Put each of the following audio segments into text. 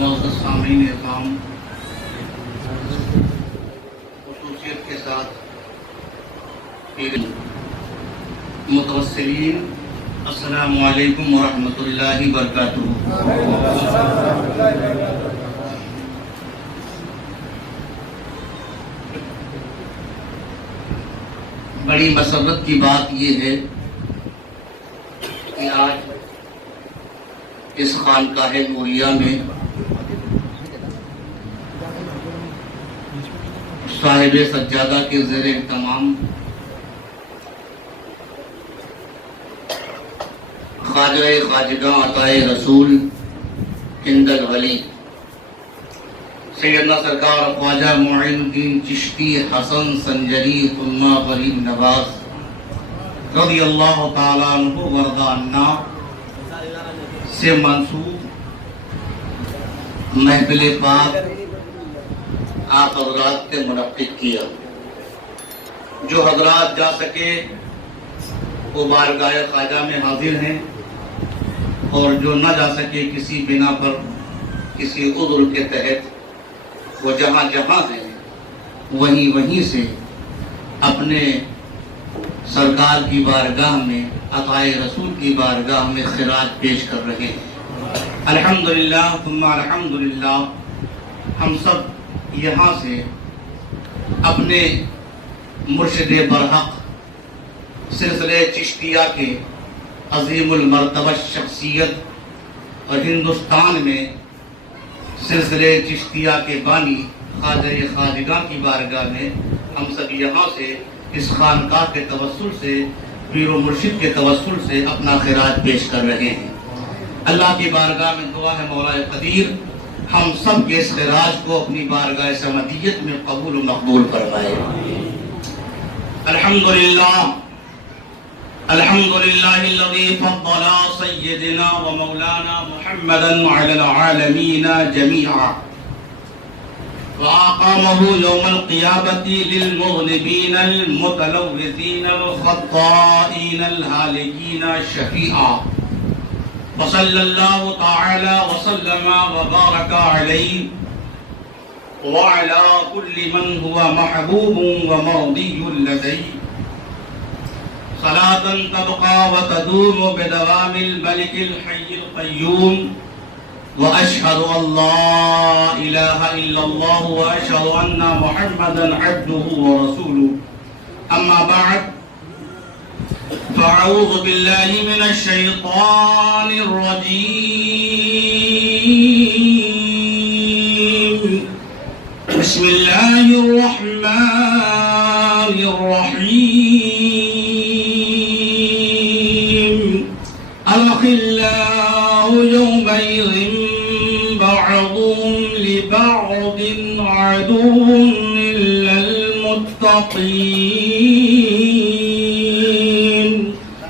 معزز سامعین اکرام، خصوصیت کے ساتھ متوسلین، السلام علیکم ورحمۃ اللہ وبرکاتہ۔ بڑی مسرت کی بات یہ ہے کہ آج اس خانقاہ نوریہ میں صاحب سجادہ کے زیر اہتمام خواجہ خواجگاں عطائے رسول ہند الولی سیدنا سرکار خواجہ معین الدین چشتی حسن سنجری ثم غریب نواز رضی اللہ تعالیٰ عنہ ورضا عنا سے منسوب محفل پاک آپ حضرات نے منعقد کیا۔ جو حضرات جا سکے وہ بارگاہ خواجہ میں حاضر ہیں، اور جو نہ جا سکے کسی بنا پر، کسی عذر کے تحت، وہ جہاں جہاں ہیں وہیں سے اپنے سرکار کی بارگاہ میں، عطائے رسول کی بارگاہ میں خراج پیش کر رہے ہیں۔ الحمدللہ ثم الحمدللہ، ہم سب یہاں سے اپنے مرشد برحق سلسلہ چشتیہ کے عظیم المرتبہ شخصیت اور ہندوستان میں سلسلہ چشتیہ کے بانی خواجہ خواجگاں کی بارگاہ میں ہم سب یہاں سے اس خانقاہ کے توسل سے، پیر و مرشد کے توسل سے اپنا خراج پیش کر رہے ہیں۔ اللہ کی بارگاہ میں دعا ہے مولا قدیر ہم سب کے اس خراج کو اپنی بارگاہ سمدیت میں قبول و مقبول فرمائے۔ الحمدللہ الحمدللہ الذی فضل سیدنا و مولانا محمدا علی العالمین جميعا وأقامه يوم القيامة للمذنبين المتلوثين الخطائين الهالكين شفيعا، وصلى الله تعالى وسلم وبارك عليه وعلى كل من هو محبوب ومرضي لديه، صلاة تبقى وتدوم بدوام الملك الحي القيوم، وأشهد أن لا إله إلا الله وأشهد أن محمدا عبده ورسوله، أما بعد، فأعوذ بالله من الشيطان الرجيم، بسم الله الرحمن الرحيم الأخلاء يومئذ بعضهم لبعض عدو إلا المتقين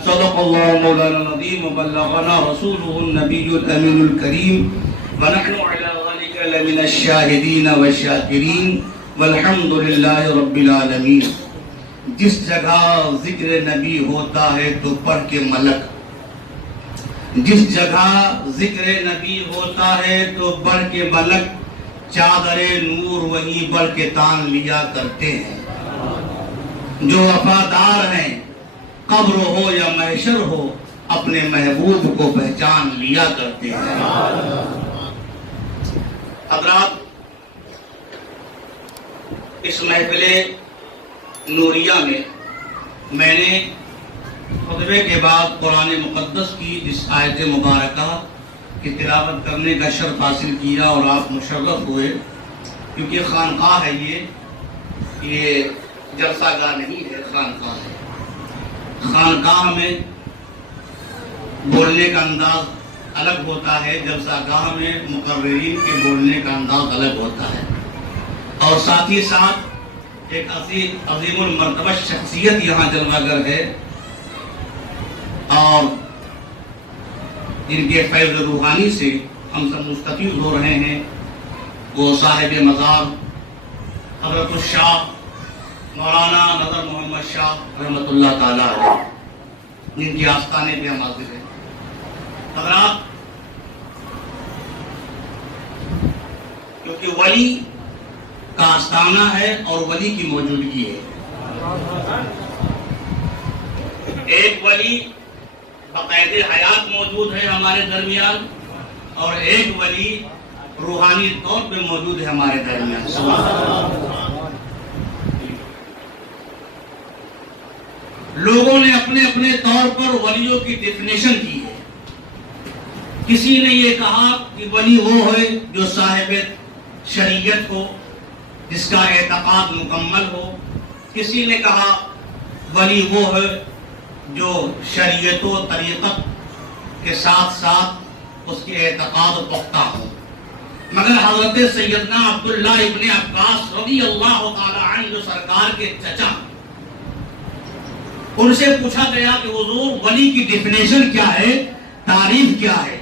صدق الله مولانا العظيم وبلغنا رسوله النبي الأمين الكريم ونحن على ذلك لمن الشاهدين والشاكرين والحمد لله رب العالمين. جس جگہ ذکر نبی ہوتا ہے تو پڑھ کے ملک، جس جگہ ذکر نبی ہوتا ہے تو بڑھ کے ملک چادر نور وہیں بڑھ کے تان لیا کرتے ہیں. جو وفادار ہیں قبر ہو یا محشر ہو اپنے محبوب کو پہچان لیا کرتے ہیں. حضرات، اس محفل نوریہ میں نے خطبے کے بعد قرآن مقدس کی جس آیت مبارکہ کی تلاوت کرنے کا شرف حاصل کیا اور آپ مشرف ہوئے، کیونکہ خانقاہ ہے، یہ جلسہ گاہ نہیں ہے، خانقاہ ہے. خانقاہ میں بولنے کا انداز الگ ہوتا ہے، جلسہ گاہ میں مقررین کے بولنے کا انداز الگ ہوتا ہے. اور ساتھ ہی ساتھ ایک عظیم المرتبہ شخصیت یہاں جلوہ گر ہے، اور جن کے فیض روحانی سے ہم سب مستفید ہو رہے ہیں، وہ صاحب مزار حضرت الشاہ مولانا نظر محمد شاہ رحمۃ اللہ تعالیٰ علیہ، جن کی آستانے پہ ہم حاضر ہیں. حضرات، کیونکہ ولی کا آستانہ ہے اور ولی کی موجودگی ہے. ایک ولی بقید حیات موجود ہے ہمارے درمیان، اور ایک ولی روحانی طور پہ موجود ہے ہمارے درمیان. لوگوں نے اپنے اپنے طور پر ولیوں کی ڈیفینیشن کی ہے. کسی نے یہ کہا کہ ولی وہ ہے جو صاحب شریعت ہو، جس کا اعتقاد مکمل ہو. کسی نے کہا ولی وہ ہے جو شریعت و طریقت کے ساتھ ساتھ اس کے اعتقاد پختہ ہو. مگر حضرت سیدنا عبداللہ ابن عباس رضی اللہ تعالی عنہ جو سرکار کے چچا، ان سے پوچھا گیا کہ حضور ولی کی ڈیفینیشن کیا ہے، تعریف کیا ہے؟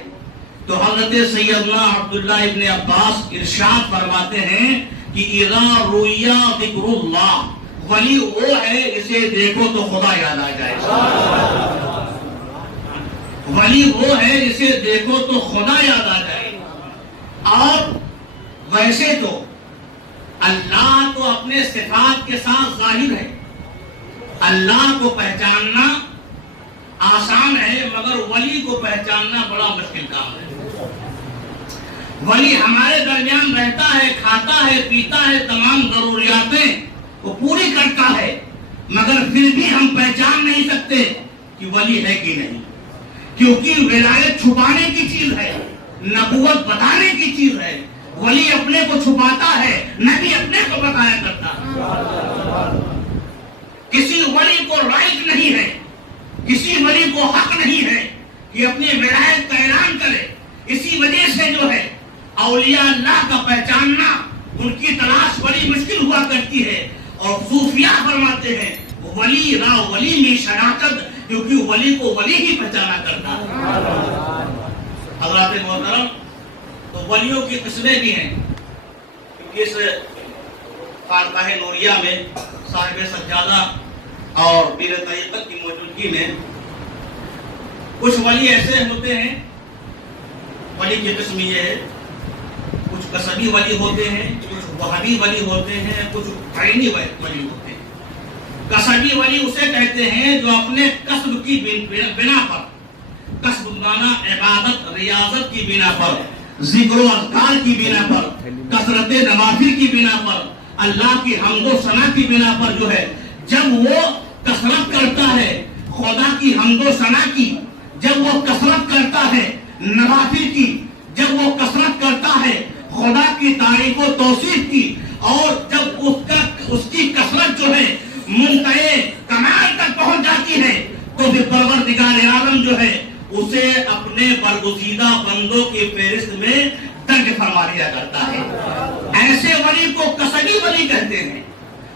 تو حضرت سیدنا عبداللہ ابن عباس ارشاد فرماتے ہیں کہ اذا رویا ذکر اللہ، ولی وہ ہے اسے دیکھو تو خدا یاد آ جائے. ولی وہ ہے اسے دیکھو تو خدا یاد آ جائے. اور ویسے تو اللہ تو اپنے صفات کے ساتھ ظاہر ہے، اللہ کو پہچاننا آسان ہے، مگر ولی کو پہچاننا بڑا مشکل کام ہے. ولی ہمارے درمیان رہتا ہے، کھاتا ہے، پیتا ہے، تمام ضروریاتیں وہ پوری کرتا ہے، مگر پھر بھی ہم پہچان نہیں سکتے کہ ولی ہے کہ نہیں. کیونکہ ولایت چھپانے کی چیز ہے، نبوت بتانے کی چیز ہے. ولی اپنے کو چھپاتا ہے، نبی اپنے کو بتایا کرتا ہے. کسی ولی کو رائٹ نہیں ہے، کسی ولی کو حق نہیں ہے کہ اپنی ولایت کا اعلان کرے. اسی وجہ سے جو ہے اولیاء اللہ کا پہچاننا، ان کی تلاش بڑی مشکل ہوا کرتی ہے. اور صوفیاء فرماتے ہیں ولی را ولی میں شناخت، کیونکہ ولی کو ولی ہی پہچانا کرتا ہے. حضرات محترم، تو ولیوں کی قسمیں بھی ہیں، کیونکہ اس خانقاہ نوریہ میں صاحب سجادہ اور پیر طریقت کی موجودگی میں کچھ ولی ایسے ہوتے ہیں، ولی کی قسم یہ ہے، کچھ قصبی ولی ہوتے ہیں، کچھ وہابی ولی ہوتے ہیں، کچھ عینی ولی ہوتے ہیں. قصبی ولی اسے کہتے ہیں جو اپنے قصب کی بنا پر، قصب مانا عبادت ریاضت کی بنا پر، ذکر و اذکار کی بنا پر، کثرت نوافل کی بنا پر، اللہ کی حمد و ثنا کی بنا پر جو ہے جب وہ کثرت کرتا ہے خدا کی حمد و ثنا کی، جب وہ کثرت کرتا ہے نوافل کی، جب وہ کثرت کرتا ہے خدا کی تعریف و توصیف کی، اور جب اس کی کثرت جو ہے منتہے کمال تک پہنچ جاتی ہے تو پھر پروردگار عالم جو ہے اسے اپنے برگزیدہ بندوں کی فہرست میں درج فرما لیا کرتا ہے۔ ایسے ولی کو قصدی ولی کہتے ہیں،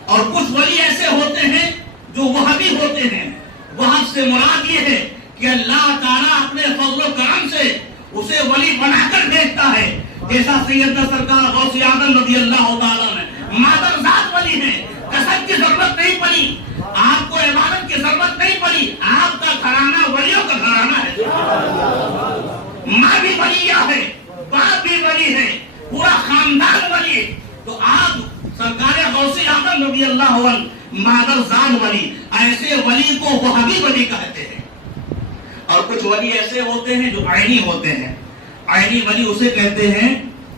اور کچھ ولی ایسے ہوتے ہیں جو وہابی ہوتے ہیں۔ وہاب سے مراد یہ ہے کہ اللہ تعالیٰ اپنے فضل و کرم سے اسے ولی بنا کر بھیجتا ہے، جیسا سیدنا سرکار غوث اعظم رضی اللہ تعالیٰ نے مادر ذات ولی ہے، قصد کی ضرورت نہیں پڑی، آپ کو عبادت کی ضرورت نہیں پڑی، آپ کا گھرانہ ولیوں کا گھرانہ ہے، ماں بھی ولیہ ہے، باپ بھی ولی ہے، پورا خاندان ولی ہے۔ تو آپ سرکار غوث اعظم رضی اللہ عنہ مادر ذات ولی، ایسے ولی کو وہابی ولی کہتے ہیں۔ اور کچھ ولی ایسے ہوتے ہیں جو عینی ہوتے ہیں۔ عینی ولی اسے کہتے ہیں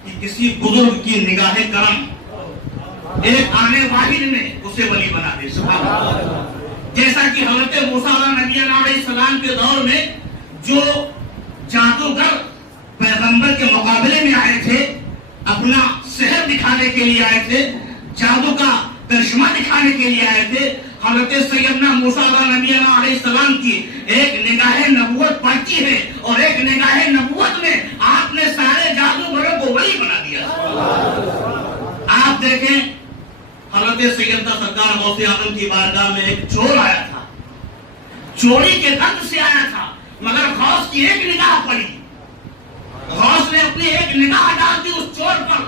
کہ کسی بزرگ کی نگاہ کرم ایک آنے واحد نے اسے ولی بنا دے، سبحان اللہ۔ جیسا کہ حضرت موسیٰ نبی علیہ السلام کے دور میں جو جادوگر پیغمبر کے مقابلے میں آئے تھے، اپنا سحر دکھانے کے لیے آئے تھے، جادو کا کرشمہ دکھانے کے لیے آئے تھے، حضرت سیدنا موسیٰ نبی علیہ السلام کی ایک نگاہ نبوت پڑتی ہے، اور ایک نگاہ نبوت میں آپ نے سارے جادوگروں کو ولی بنا دیا۔ آپ دیکھیں حضرت سیدنا سرکار غوث اعظم کی بارگاہ میں ایک چور آیا تھا، چوری کے درد سے آیا تھا، مگر غوث کی ایک نگاہ پڑی، غوث نے اپنی ایک نگاہ ڈال دی اس چور پر،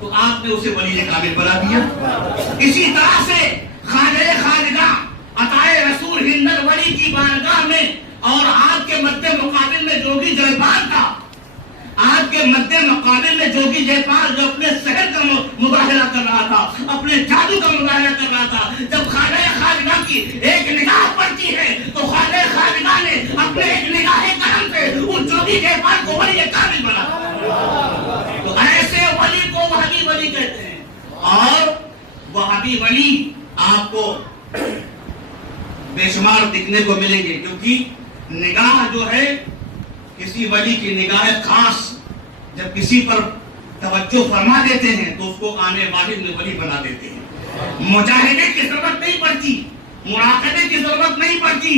تو آپ نے اسے ولی کامل بنا دیا۔ اسی طرح سے خواجہ خواجگاہ عطائے رسول ہندر ولی کی بارگاہ میں اور آپ کے مد مقابل میں جوگی جیپال تھا، آپ کے مد مقابل میں جوگی جیپال جو اپنے سحر کا مظاہرہ کر رہا تھا، اپنے جادو کا مظاہرہ کر رہا تھا، جب خواجہ خواجگاہ کی ایک نگاہ پڑتی ہے تو خواجہ خواجگاہ نے اپنے ایک نگاہ کرم سے اس جوگی جیپال کو ولی کامل بنا۔ تو ایسے ولی کو وہابی ولی کہتے ہیں۔ اور وہابی ولی آپ کو بے شمار دکھنے کو ملیں گے، کیونکہ نگاہ جو ہے کسی ولی کی نگاہ خاص جب کسی پر توجہ فرما دیتے ہیں تو اس کو آنے واحد میں ولی بنا دیتے ہیں۔ مجاہدے کی ضرورت نہیں پڑتی، مراقبے کی ضرورت نہیں پڑتی،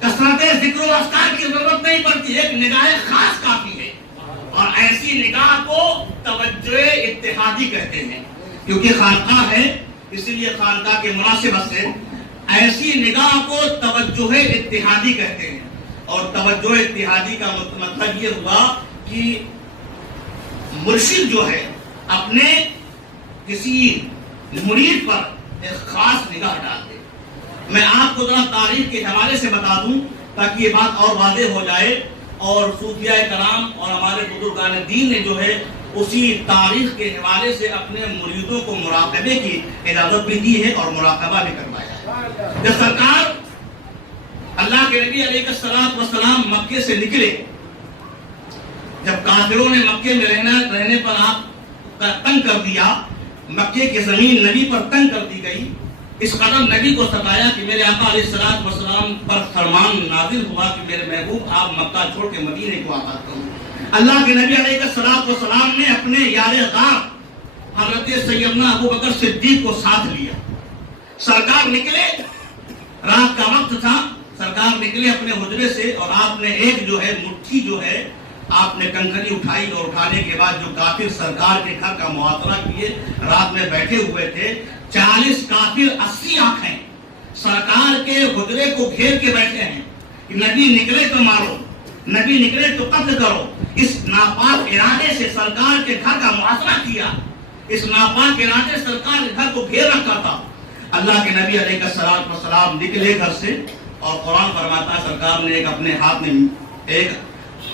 کثرت ذکر و اذکار کی ضرورت نہیں پڑتی، ایک نگاہ خاص کافی ہے۔ اور ایسی نگاہ کو توجہ اتحادی کہتے ہیں، کیونکہ خانقاہ ہے اس لیے خانقاہ کے مناسبت سے ایسی نگاہ کو توجہ اتحادی کہتے ہیں۔ اور توجہ اتحادی کا مطلب یہ ہوا کہ مرشد جو ہے اپنے کسی مرید پر ایک خاص نگاہ ڈالتے۔ میں آپ کو ذرا تاریخ کے حوالے سے بتا دوں تاکہ یہ بات اور واضح ہو جائے، اور صوفیاء کرام اور ہمارے بزرگان دین نے جو ہے اسی تاریخ کے حوالے سے اپنے مریدوں کو مراقبے کی اجازت بھی دی ہے اور مراقبہ بھی کروایا ہے۔ جب سرکار اللہ کے نبی علیہ السلام مکے سے نکلے، جب کافروں نے مکے میں رہنے پر آپ کا تنگ کر دیا، مکے کی زمین نبی پر تنگ کر دی گئی، اس قدر نبی کو ستایا کہ میرے آقا علیہ السلام پر فرمان نازل ہوا کہ میرے محبوب آپ مکہ چھوڑ کے مدینے کو آباد کرو۔ اللہ کے نبی علیہ السلام نے اپنے یار غار حضرت سیدنا ابو بکر صدیق کو ساتھ لیا۔ سرکار نکلے، رات کا وقت تھا، سرکار نکلے اپنے حجرے سے، اور آپ نے ایک جو ہے مٹھی جو ہے آپ نے کنکری اٹھائی، اور اٹھانے کے بعد جو کافر سرکار کے گھر کا محاصرہ کیے رات میں بیٹھے ہوئے تھے، 40 کافر 80 آنکھیں سرکار کے حجرے کو گھیر کے بیٹھے ہیں کہ نبی نکلے تو مارو، نبی نکلے تو قتل کرو۔ اس ناپاک ارادے سے سرکار کے گھر کا محاصرہ کیا، اس ناپاک ارادے سے سرکار کے گھر کو گھیر رکھا تھا۔ اللہ کے نبی علیہ السلام نکلے گھر سے، اور قرآن فرماتا ہے سرکار نے ایک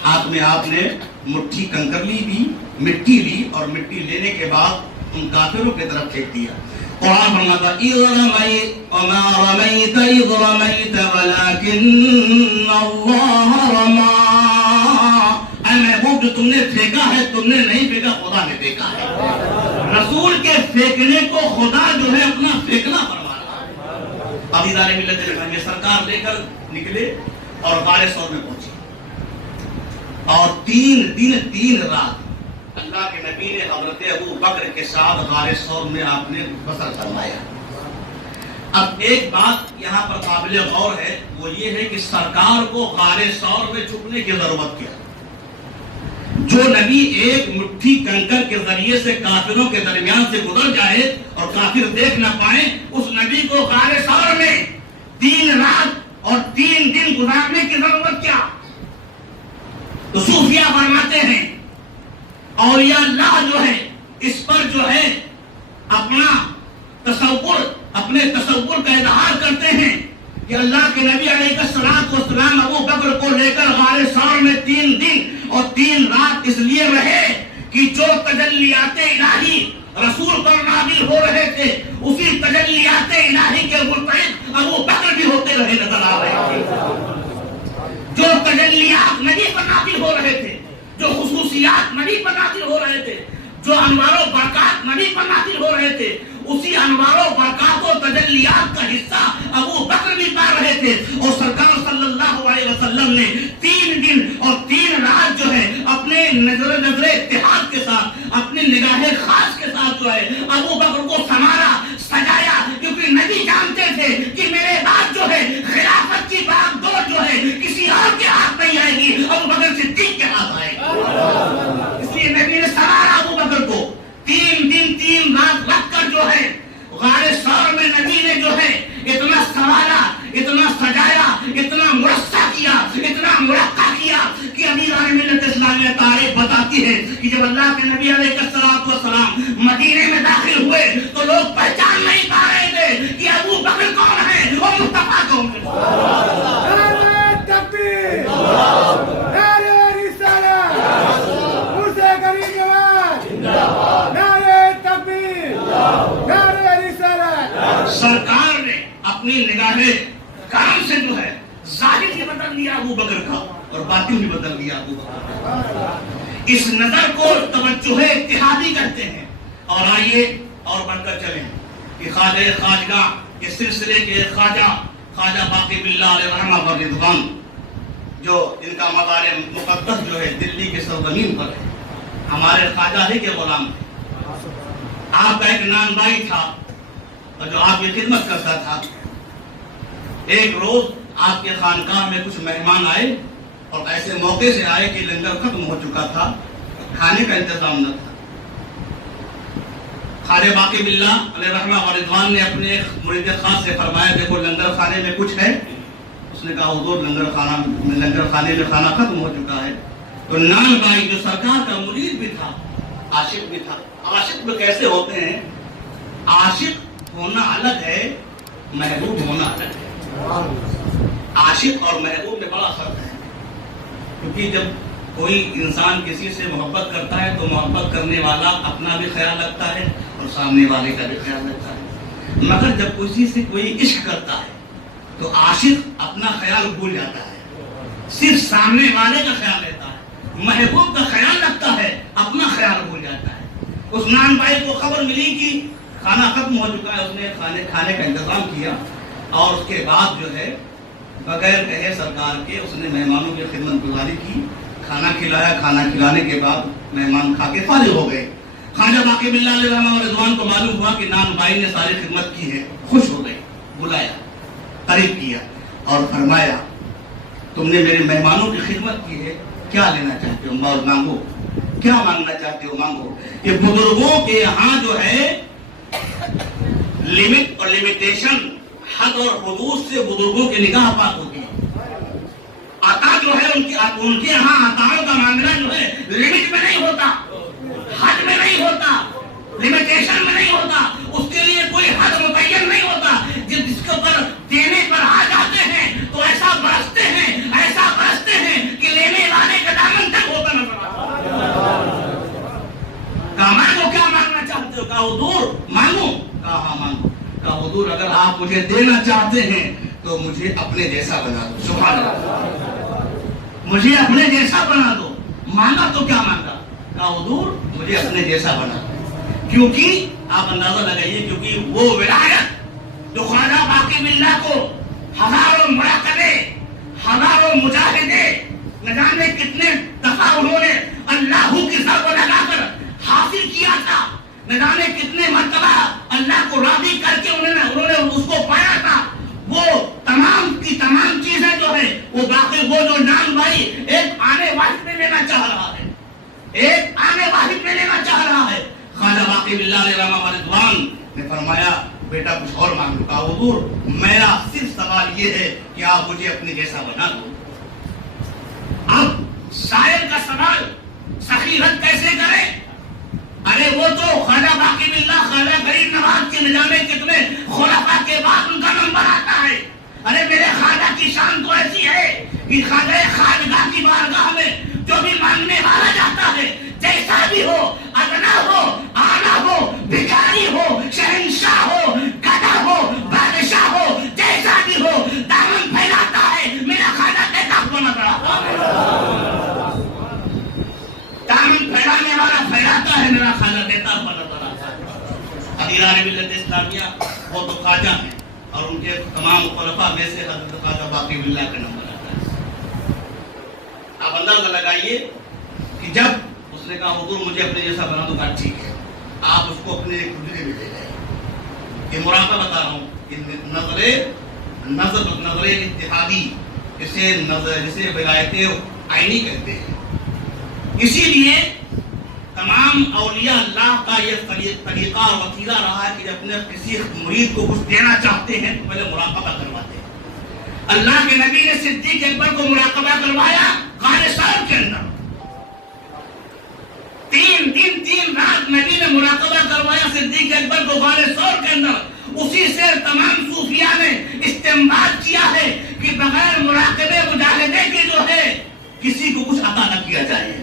ہاتھ میں آپ نے مٹھی کنکر لی، مٹی لی، اور مٹی لینے کے بعد ان کافروں کی طرف پھینک دیا۔ قرآن فرماتا اذ رمیت وما رمیت اذ رمیت ولکن اللہ رما، اے محبوب جو تم نے پھینکا ہے تم نے نہیں پھینکا، خدا نے پھینکا ہے۔ رسول کے پھینکنے کو خدا جو ہے اپنا پھینکنا فرما رہا ہے۔ ابھی دار ملت رکھیں سرکار لے کر نکلے اور غار ثور میں پہنچے، اور 3 دن 3 رات اللہ کے نبی نے حضرت ابو بکر کے ساتھ غار ثور میں آپ نے بسر فرمایا۔ اب ایک بات یہاں پر قابل غور ہے، وہ یہ ہے کہ سرکار کو غار ثور میں چھپنے کی ضرورت کیا؟ جو نبی ایک مٹھی کنکر کے ذریعے سے کافروں کے درمیان سے گزر جائے اور کافر دیکھ نہ پائیں، اس نبی کو غار ثور میں 3 رات اور 3 دن گزارنے کی ضرورت کیا؟ تو صوفیہ فرماتے ہیں اولیاء اللہ جو ہے اس پر جو ہے اپنے تصور کا اظہار کرتے ہیں کہ اللہ کے نبی علیہ السلام ابو بکر کو لے کر غار ثور میں 3 دن اور 3 رات اس لیے رہے کہ جو تجلیات الہی رسول پر نازل ہو رہے تھے اسی تجلیات الہی کے متعلق ابو بکر بھی ہوتے رہے نظر آ رہے تھے۔ جو تجلیات نبی پر نازل ہو رہے تھے، جو خصوصیات نبی پر نازل ہو رہے تھے، جو انوار و برکات نبی پر نازل ہو رہے تھے، اسی انوار و برکات و تجلیات کا حصہ ابو بکر بھی پا رہے تھے۔ اور سرکار صلی اللہ علیہ وسلم نے 3 دن اور 3 رات جو ہے اپنے نظر اتحاد کے ساتھ، اپنی نگاہ خاص کے ساتھ جو ہے ابو بکر کو سنوارا، سجایا، کیونکہ نبی جانتے تھے کہ میرے بعد جو ہے خلافت کی باغ دور جو ہے کسی اور کے ہاتھ نہیں آئے گی، ابو بکر صدیق کے ہاتھ آئے گی۔ اس لیے نبی نے سنوارا ابو بکر کو 3 دن 3 رات رکھ کر جو ہے غار ثور میں نبی نے جو ہے اتنا سنوارا، اتنا سجایا، اتنا مرصع کیا، اتنا مرقع کیا کہ امیر ملت اسلامیہ تاریخ بتاتی ہے کہ جب اللہ کے نبی علیہ السلام مدینے میں داخل ہوئے تو لوگ پہچان نہیں پا رہے تھے کہ ابو بکر کون ہے اور مصطفیٰ کون ہے۔ نعرہ تکبیر، نعرہ رسالت، موسیٰ کریم جواد، نعرہ تکبیر، نعرہ رسالت۔ سرکار نے اپنی نگاہ کرم سے جو ہے ظاہر بھی بدل دیا ابو بکر کا اور باطن بھی بدل دیا ابو بکر کا۔ اس نظر کو توجہ اتحادی کہتے ہیں۔ اور آئیے اور بڑھ کر چلیں کہ خواجہ خواجگاہ کے سلسلے کے خواجہ باقی باللہ علیہ رحمہ و رضوان، جو ان کا مزار مقدس جو ہے دلی کی سرزمین پر ہے، ہمارے خواجہ ہی کے غلام ہیں۔ آپ کا ایک نان بھائی تھا اور جو آپ کی خدمت کرتا تھا۔ ایک روز آپ کے خانقاہ میں کچھ مہمان آئے اور ایسے موقع سے آئے کہ لنگر ختم ہو چکا تھا، کھانے کا انتظام نہ تھا۔ خواجہ باقی باللہ علیہ رحمہ و رضوان نے اپنے مرید خاص سے فرمایا دیکھو لنگر خانے میں کچھ ہے؟ اس نے کہا حضور لنگر خانے میں کھانا ختم ہو چکا ہے۔ تو نان بھائی جو سرکار کا مرید بھی تھا، عاشق بھی تھا۔ عاشق میں کیسے ہوتے ہیں؟ عاشق ہونا الگ ہے، محبوب ہونا الگ ہے۔ عاشق اور محبوب میں بڑا فرق ہے، کیونکہ جب کوئی انسان کسی سے محبت کرتا ہے تو محبت کرنے والا اپنا بھی خیال رکھتا ہے اور سامنے والے کا بھی خیال رکھتا ہے، مگر جب کسی سے کوئی عشق کرتا ہے تو عاشق اپنا خیال بھول جاتا ہے، صرف سامنے والے کا خیال رہتا ہے، محبوب کا خیال رکھتا ہے، اپنا خیال بھول جاتا ہے۔ اس نان بھائی کو خبر ملی کہ کھانا ختم ہو چکا ہے، اس نے کھانے کا انتظام کیا اور اس کے بعد جو ہے بغیر کہے سرکار کے اس نے مہمانوں کی خدمت گزاری کی، کھانا کھلایا۔ کھانا کھلانے کے بعد مہمان کھا کے فارغ ہو گئے۔ خواجہ باقی باللہ علیہ رحمہ و رضوان کو معلوم ہوا کہ نان بھائی نے ساری خدمت کی ہے، خوش ہو گئے، بلایا، قریب کیا اور فرمایا تم نے میرے مہمانوں کی خدمت کی ہے، کیا لینا چاہتے ہو مول مانگو، کیا مانگنا چاہتے ہو مانگو۔ یہ بزرگوں کے یہاں جو ہے لمٹ اور لمیٹیشن، حد اور حدود سے بزرگوں کی نگاہ پاک ہوتی ہے۔ عطا جو ہے ان کے یہاں عطاؤں کا معاملہ جو ہے لمٹ میں نہیں ہوتا، حد میں نہیں ہوتا، لمیٹیشن میں نہیں ہوتا، اس کے لیے کوئی حد متعین نہیں ہوتا۔ جس کے اوپر دینے پر آ جاتے ہیں تو ایسا برستے ہیں کہ لینے والے کا دامن تک ہوتا نظر آتا۔ مانگو، کیا مانگنا چاہتے ہو؟ کہا حضور مانگو، کہا ہاں مانگو۔ کہا حضور اگر آپ مجھے دینا چاہتے ہیں تو مجھے اپنے جیسا بنا دو۔ سبحان اللہ، مجھے اپنے جیسا بنا دو۔ مانگا تو کیا مانگا؟ کہا حضور مجھے اپنے جیسا بنا دو۔ کیونکہ آپ اندازہ لگائیے، کیونکہ وہ ولایت جو خواجہ باقی باللہ کو ہزاروں مراقبے، ہزاروں مجاہدے، نہ جانے کتنے دفعہ انہوں نے اللہ کی سر کو لگا کر نہ جانے کتنے مرتبہ اللہ کو راضی کر کے انہوں نے اس کو پایا تھا. وہ تمام کی تمام چیزیں جو ہے وہ باقی وہ جو نام بھائی ایک آنے واحد میں لینا چاہ رہا ہے, ایک آنے واحد میں لینا چاہ رہا ہے. خواجہ باقی باللہ علیہ رحمہ و رضوان نے فرمایا بیٹا کچھ اور مانگو. کہا حضور میرا صرف سوال یہ ہے کہ آپ مجھے اپنے جیسا بنا دو. اب شاعر کا سوال سخی رد کیسے کرے؟ ارے وہ تو خواجہ باقی باللہ خواجہ غریب نواز کے نظام کتنے خلفاء کے بعد ان کا نمبر آتا ہے. ارے میرے خواجہ کی شان تو ایسی ہے کہ خواجہ خواجگاہ کی بارگاہ میں جو بھی مانگنے والا جاتا ہے جیسا بھی ہو, ادنا ہو, آنا ہو, بھکاری ہو, شہنشاہ ہو, گدا ہو, بادشاہ ہو, جیسا بھی ہو دامن پھیلاتا ہے. میرا خواجہ دیتا ہوا نظر آتا ہے. دامن پھیلانے والا پھیلاتا ہے, میرا خواجہ دیتا ہوا نظر آتا ہے. ادیران ملت اسلامیہ وہ تو خواجہ ہیں اور ان کے تمام خلفاء میں سے حضرت خواجہ باقی باللہ کا نمبر آتا ہے. آپ اندازہ لگائیے کہ جب اس نے کہا حضور مجھے اپنے جیسا بنا دو, کہا ٹھیک ہے, آپ اس کو اپنے گزرے میں لے گئے. یہ مراقبہ بتا رہا ہوں, نظر اتحادی جسے ولایت عینی کہتے ہیں. اسی لیے تمام اولیاء اللہ کا یہ طریقہ اور وسیلہ رہا ہے کہ اپنے کسی مرید کو کچھ دینا چاہتے ہیں تو پہلے مراقبہ کرواتے ہیں. اللہ کے نبی نے صدیق اکبر کو مراقبہ کروایا غار ثور کے اندر. 3 دن 3 رات نبی نے مراقبہ کروایا صدیق اکبر کو غار ثور کے اندر. اسی سے تمام صوفیاء نے استنباط کیا ہے کہ بغیر مراقبے مجاہدے کے جو ہے کسی کو کچھ عطا نہ کیا جائے.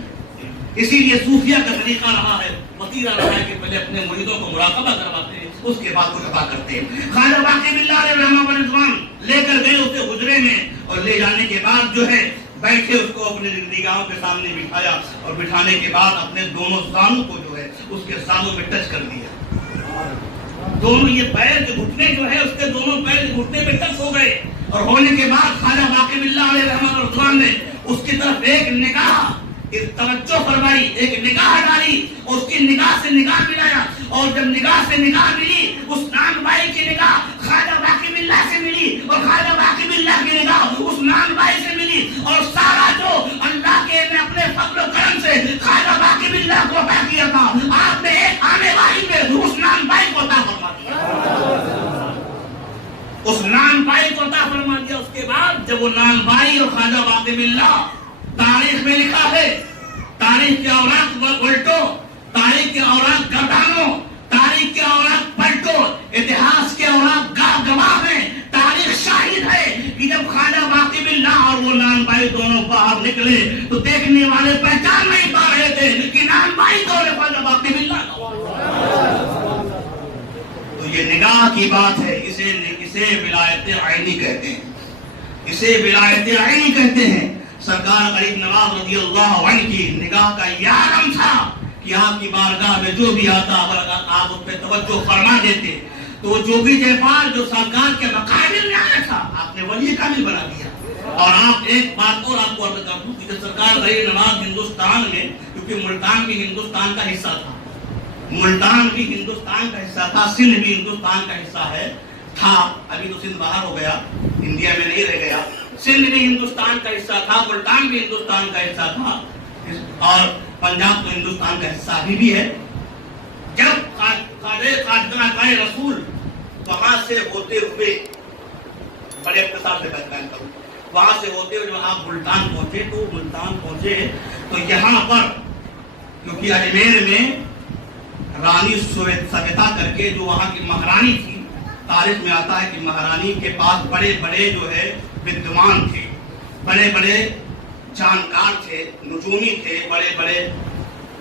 اسی لیے صوفیاء کا طریقہ رہا ہے, وسیلہ رہا ہے کہ پہلے اپنے مریدوں کو مراقبہ کرواتے ہیں, اس کے بعد کچھ عطا کرتے ہیں. خواجہ باقی باللہ علیہ رحمہ و رضوان لے کر گئے اسے حجرے میں, اور لے جانے کے بعد جو ہے بیٹھے اس کو اپنے نگاہوں کے سامنے بٹھایا, اور بٹھانے کے بعد اپنے دونوں زانوں کو جو ہے اس کے زانوں میں ٹچ کر دیا. دونوں یہ پیر کے گھٹنے جو ہے اس کے دونوں پیر کے گھٹنے پہ ٹچ ہو گئے. اور ہونے کے بعد خواجہ باقی باللہ علیہ رحمہ و رضوان نے اس کی طرف ایک نگاہ توجہ فرمائی, ایک نگاہ ڈالی, اس کی نگاہ سے نگاہ ملایا. اور جب نگاہ سے نگاہ ملی اس نان بھائی کی نگاہ خواجہ باقی باللہ سے ملی, اور خواجہ باقی باللہ کی نگاہ اس نان بھائی سے ملی. اور سارا جو اللہ کے نے اپنے فضل و کرم سے خواجہ باقی باللہ کو عطا کیا تھا آپ نے ایک آنے والی میں اس نان بھائی کو عطا فرما دیا. اس نان بھائی کو عطا فرما دیا. اس کے بعد جب وہ نان بھائی اور خواجہ باقی باللہ, تاریخ میں لکھا ہے, تاریخ کے اوراق الٹو, تاریخ کے اوراق گردانو, تاریخ کے اوراق پلٹو, اتہاس کے اوراق گواہ ہیں, تاریخ شاہد ہے کہ جب خواجہ باقی باللہ اور وہ نان بھائی دونوں باہر نکلے تو دیکھنے والے پہچان نہیں پا رہے تھے کہ نان بھائی کون ہے, خواجہ باقی باللہ. تو یہ نگاہ کی بات ہے, اسے ولایت عینی کہتے ہیں, اسے ولایت عینی کہتے ہیں. سرکار غریب نواز رضی اللہ عنہ کی نگاہ کا یہ عالم تھا کہ آپ کی بارگاہ میں جو بھی آتا اگر آپ اس پہ توجہ فرما دیتے تو جو بھی جیپال جو سرکار کے مقابل میں آیا تھا آپ نے ولی کامل بنا دیا. اور آپ ایک بات اور آپ کو عرض کر دوں کہ سرکار غریب نواز ہندوستان میں, کیونکہ ملتان بھی ہندوستان کا حصہ تھا, ملتان بھی ہندوستان کا حصہ تھا, سندھ بھی ہندوستان کا حصہ تھا. ابھی تو سندھ باہر ہو گیا, انڈیا میں نہیں رہ گیا. سندھ بھی ہندوستان کا حصہ تھا, ملتان بھی ہندوستان کا حصہ تھا, اور پنجاب تو ہندوستان کا حصہ بھی ہے. جب خواجہ رسول وہاں سے ہوتے ہوئے, بڑے اختصار سے بیان کروں, وہاں سے ہوتے ہوئے جب آپ ملتان پہنچے تو ملتان پہنچے تو یہاں پر کیونکہ اجمیر میں رانی سویتا کر کے جو وہاں کی مہارانی تھی, تاریخ میں آتا ہے کہ مہارانی کے پاس بڑے بڑے جو ہے ودوان تھے, بڑے بڑے جانکار تھے, نجومی تھے, بڑے بڑے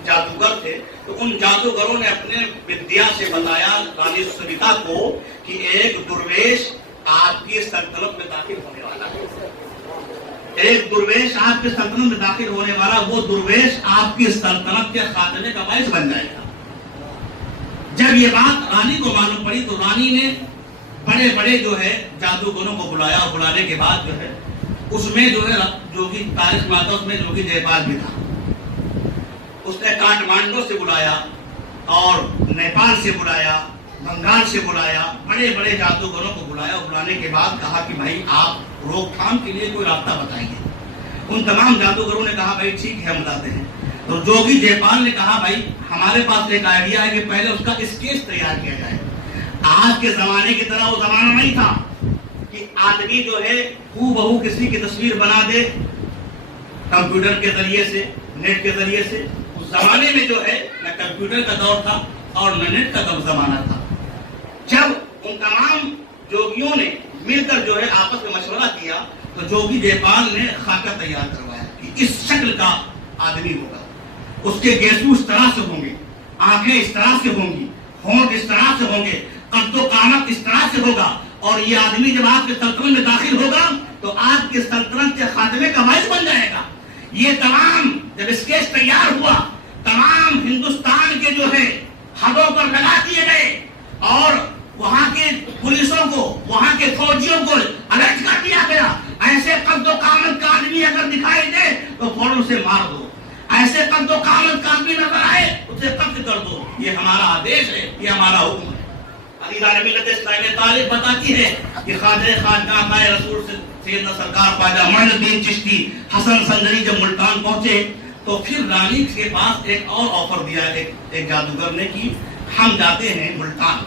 جادوگر تھے. تو ان جادوگروں نے اپنے ودیا سے بتایا رانی سویتا کو کہ ایک درویش آپ کی سلطنت میں داخل ہونے والا ہے, ایک درویش آپ کی سلطنت میں داخل ہونے والا, وہ درویش آپ کی سلطنت کے خاتمے کا باعث بن جائے گا. جب یہ بات رانی کو معلوم پڑی تو رانی نے بڑے بڑے جو ہے جادوگروں کو بلایا, اور بلانے کے بعد جو ہے اس میں جو ہے جو کہ تاریخ میں آتا اس میں جو کہ جیپال بھی تھا. اس نے کاٹمانڈو سے بلایا اور نیپال سے بلایا, بنگال سے بلایا, بڑے بڑے جادوگروں کو بلایا. بلانے کے بعد کہا کہ بھائی آپ روک تھام کے لیے کوئی راستہ بتائیے. ان تمام جادوگروں نے کہا بھائی ٹھیک ہے ہم بتاتے ہیں. تو جوگی جے پال نے کہا بھائی ہمارے پاس ایک آئیڈیا ہے کہ پہلے اس کا اسکیچ تیار کیا جائے. آج کے زمانے کی طرح وہ زمانہ نہیں تھا کہ آدمی جو ہے ہو بہو کسی کی تصویر بنا دے کمپیوٹر کے ذریعے سے, نیٹ کے ذریعے سے. اس زمانے میں جو ہے نہ کمپیوٹر کا دور تھا اور نہ نیٹ کا زمانہ تھا. جب ان تمام جوگیوں نے مل کر جو ہے آپس میں مشورہ کیا تو جوگی جے پال نے خاکہ تیار کروایا کہ اس شکل کا آدمی ہوگا, اس کے گیسو اس طرح سے ہوں گے, آنکھیں اس طرح سے ہوں گی, ہونٹ اس طرح سے ہوں گے, قد و قامت اس طرح سے ہوگا, اور یہ آدمی جب آپ کے سلطنت میں داخل ہوگا تو آپ کے سلطنت کے خاتمے کا باعث بن جائے گا. یہ تمام جب اسکیچ تیار ہوا تمام ہندوستان کے جو ہے حدوں پر لگا دیے گئے اور وہاں کے پولیسوں کو, وہاں کے فوجیوں کو الرٹ کر دیا گیا. ایسے قد و قامت کا آدمی اگر دکھائی دے تو فوراً اسے مار دو, ایسے قد و قامت کا آدمی نظر آئے اسے قتل کر دو. یہ ہمارا آدیش ہے, یہ ہمارا حکم ہے. علیدار ملت اسلامی تاریخ بتاتی ہے کہ خواجہ خواجہ رسول سے سیدنا سرکار خواجہ معین الدین چشتی حسن سنجری جب ملتان پہنچے تو پھر رانی کے پاس ایک اور آفر دیا ایک جادوگر نے کہ ہم جاتے ہیں ملتان,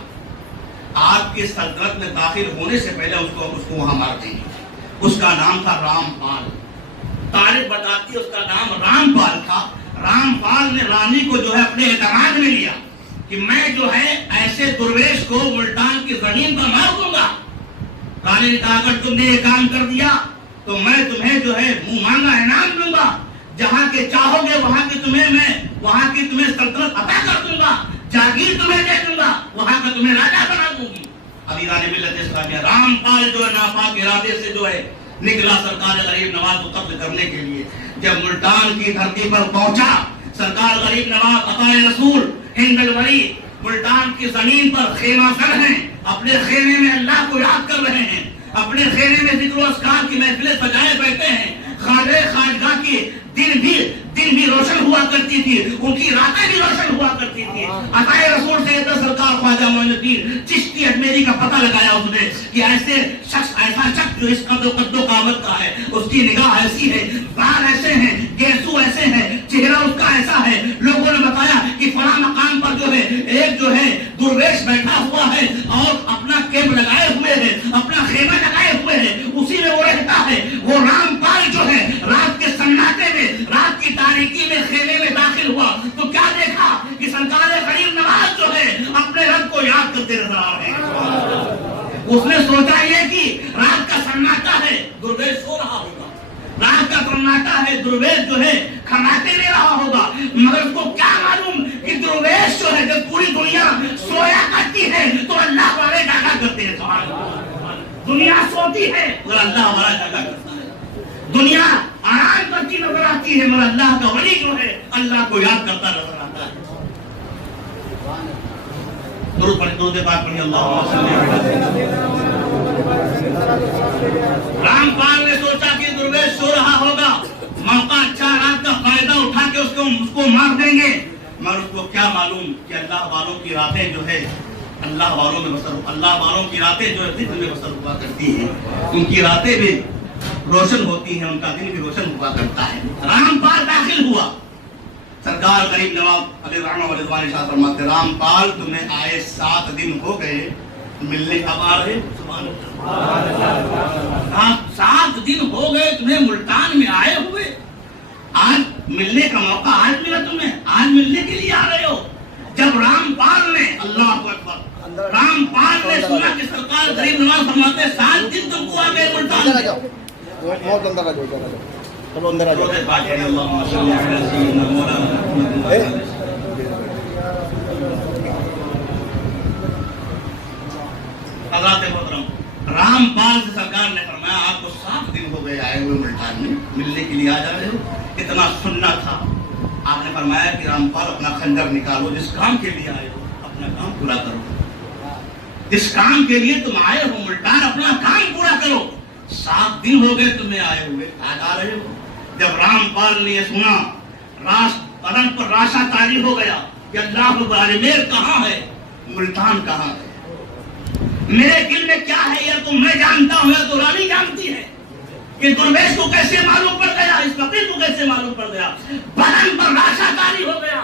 آپ کے سلطنت میں داخل ہونے سے پہلے اس کو وہاں مار دیں گے. اس کا نام تھا رام پال. تاریخ بتاتی ہے اس کا نام رام پال تھا. رام پال نے رانی کو جو ہے اپنے اعتماد میں لیا کہ میں جو ہے ایسے درویش کو ملتان کی زمین پر مار دوں گا. رانی نے کہا اگر تم نے یہ کام کر دیا تو میں تمہیں جو ہے منہ مانگا انعام دوں گا, جہاں کے چاہو گے وہاں کی تمہیں سلطنت عطا کر دوں گا, جاگیر تمہیں دے دوں گا, وہاں کا تمہیں راجا بنا دوں گی. علیدار ملت اسلامیہ رام پال جو ہے ناپاک ارادے سے جو ہے نکلا سرکار غریب نواز کو قتل کرنے کے لیے. جب ملتان کی دھرتی پر پہنچا سرکار غریب نواز عطائے رسول ہند الولی ملتان کی زمین پر خیمہ سر ہیں, اپنے خیمے میں اللہ کو یاد کر رہے ہیں, اپنے خیمے میں ذکر و اذکار کی محفلیں سجائے بیٹھے ہیں. خواجہ خواجگاہ کی دن بھی روشن ہوا کرتی تھی, ان کی راتیں بھی روشن ہوا کرتی تھی. عطائے رسول سیدنا سرکار خواجہ معین الدین چشتی اجمیری کا پتہ لگایا اس نے کہ ایسا شخص جو اس قد و قامت کا ہے, اس کی نگاہ ایسی ہے, بال ایسے ہیں, گیسو ایسے ہیں, چہرہ اس کا ایسا ہے. لوگوں نے بتایا کہ فلاں مقام پر جو ہے ایک جو ہے درویش بیٹھا ہوا ہے اور اپنا کیمپ لگائے ہوئے ہے, اپنا خیمہ لگائے ہوئے ہے, اسی میں وہ رہتا ہے. وہ رام پال جو ہے رات کے سناٹے میں, رات کی تاریکی میں خیمے میں داخل ہوا تو کیا دیکھا کہ سرکار غریب نواز جو ہے اپنے رب کو یاد کرتے نظر آ رہے ہیں. اس نے سوچا یہ کہ رات کا سناٹا ہے, درویش سو رہا ہوگا, رات کا سناٹا ہے, درویش جو ہے کھماتے لے رہا ہوگا. مگر اس کو کیا معلوم کہ درویش جو ہے جب پوری دنیا سویا کرتی ہے تو اللہ والے جاگا کرتے ہیں. دنیا سوتی ہے مگر اللہ ہمارا جاگا کرتا ہے. دنیا آرام کرتی نظر آتی ہے مگر اللہ کا ولی جو ہے اللہ کو یاد کرتا نظر آتا ہے. درود پڑھیں, درود پاک پڑھیں. اللہم صلی علی رام پال نے سوچا کہ درویش سو رہا ہوگا, موقع اچھا, رات کا فائدہ اٹھا کے اس کو مار دیں گے. مگر اس کو کیا معلوم کہ اللہ والوں کی راتیں جو ہے اللہ والوں کی راتیں جو ہے دن میں بسر ہوا کرتی ہیں, ان کی راتیں بھی روشن ہوتی ہیں, ان کا دن بھی روشن ہوا کرتا ہے. رام پال داخل ہوا. سرکار غریب نواز علیہ الرحمہ و رضوان شاہ فرماتے رام پال تمہیں آئے 7 دن ہو گئے, ملنے کب آ رہے؟ 7 دن ہو گئے تمہیں ملتان میں آئے ہوئے, آج ملنے کا موقع آج ملا تمہیں, آج ملنے کے لیے آ رہے ہو. جب رام پال نے اللہ اکبر رام پال نے سنا کہ سرکار غریب نواز فرماتے 7 دن تم کو آ گئے ملتان میں. حضرات محترم, رام پال سے سرکار نے فرمایا آپ کو 7 دن ہو گئے آئے ہوئے ملتان میں, ملنے کے لیے آ جا رہے ہو. اتنا سننا تھا. آپ نے فرمایا کہ رام پال اپنا خنجر نکالو, جس کام کے لیے آئے ہو اپنا کام پورا کرو. جس کام کے لیے تم آئے ہو ملتان اپنا کام پورا کرو. 7 دن ہو گئے تمہیں آئے ہوئے, آج آ رہے ہو. جب رام پال نے یہ سنا, قدم پر راشا تاری ہو گیا, کہ اللہ اجمیر کہاں ہے، ملتان کہاں ہے، میرے دل میں کیا ہے یا تو میں جانتا ہوں یا تو رانی جانتی ہے. کہ درویش کو کیسے معلوم پڑ گیا، اس فقیر کو کیسے معلوم پڑ گیا، بدن پر راشا کاری ہو گیا،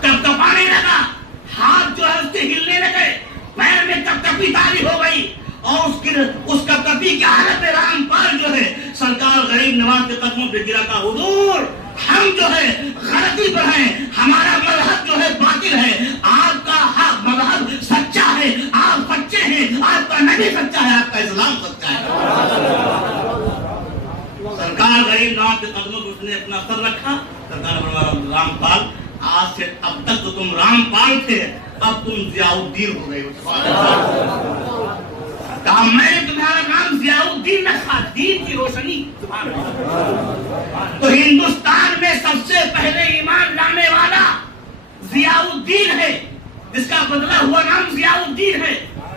کب کپانے لگا، ہاتھ جو ہے اس کے ہلنے لگے، پیر میں کب کپی تاری ہو گئی، اور اس کب کپی کی حالت میں رامپال جو ہے سرکار غریب نواز کے قدموں پہ گرا تھا. حضور ہم جو ہے غلطی پر ہیں، ہمارا مذہب جو ہے باطل ہے، آپ کا حق مذہب سچا ہے، آپ سچے ہیں، آپ کا نبی سچا ہے، آپ کا اسلام سچا ہے. سرکار غریب نواز کے قدموں پر اس نے اپنا سر رکھا. سرکار رامپال آج سے اب تک تو تم رامپال تھے، اب تم ضیاء الدین ہو گئے ہو. کہا میں نے تمہارا نام ضیاء الدین رکھا، دین کی روشنی. تو ہندوستان میں سب سے پہلے ایمان لانے والا ضیاء الدین ہے، جس کا بدلا ہوا نام ضیاء الدین ہے،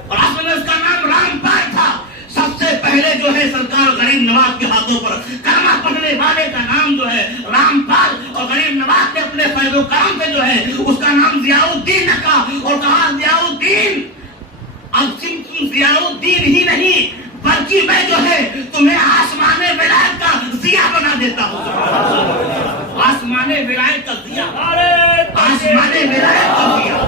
اور اصل میں اس کا نام رامپال تھا. سب سے پہلے جو ہے سرکار غریب نواز کے ہاتھوں پر کلمہ پڑھنے والے کا نام جو ہے رامپال، اور غریب نواز نے اپنے فیض و کرم سے جو ہے اس کا نام ضیاء الدین رکھا، اور کہا ضیاء الدین اب تم ضیاء الدین ہی نہیں بلکہ میں جو ہے تمہیں آسمان ولایت کا ضیاء بنا دیتا ہوں. آسمان ولایت کا ضیاء، آسمان ولایت کا ضیاء.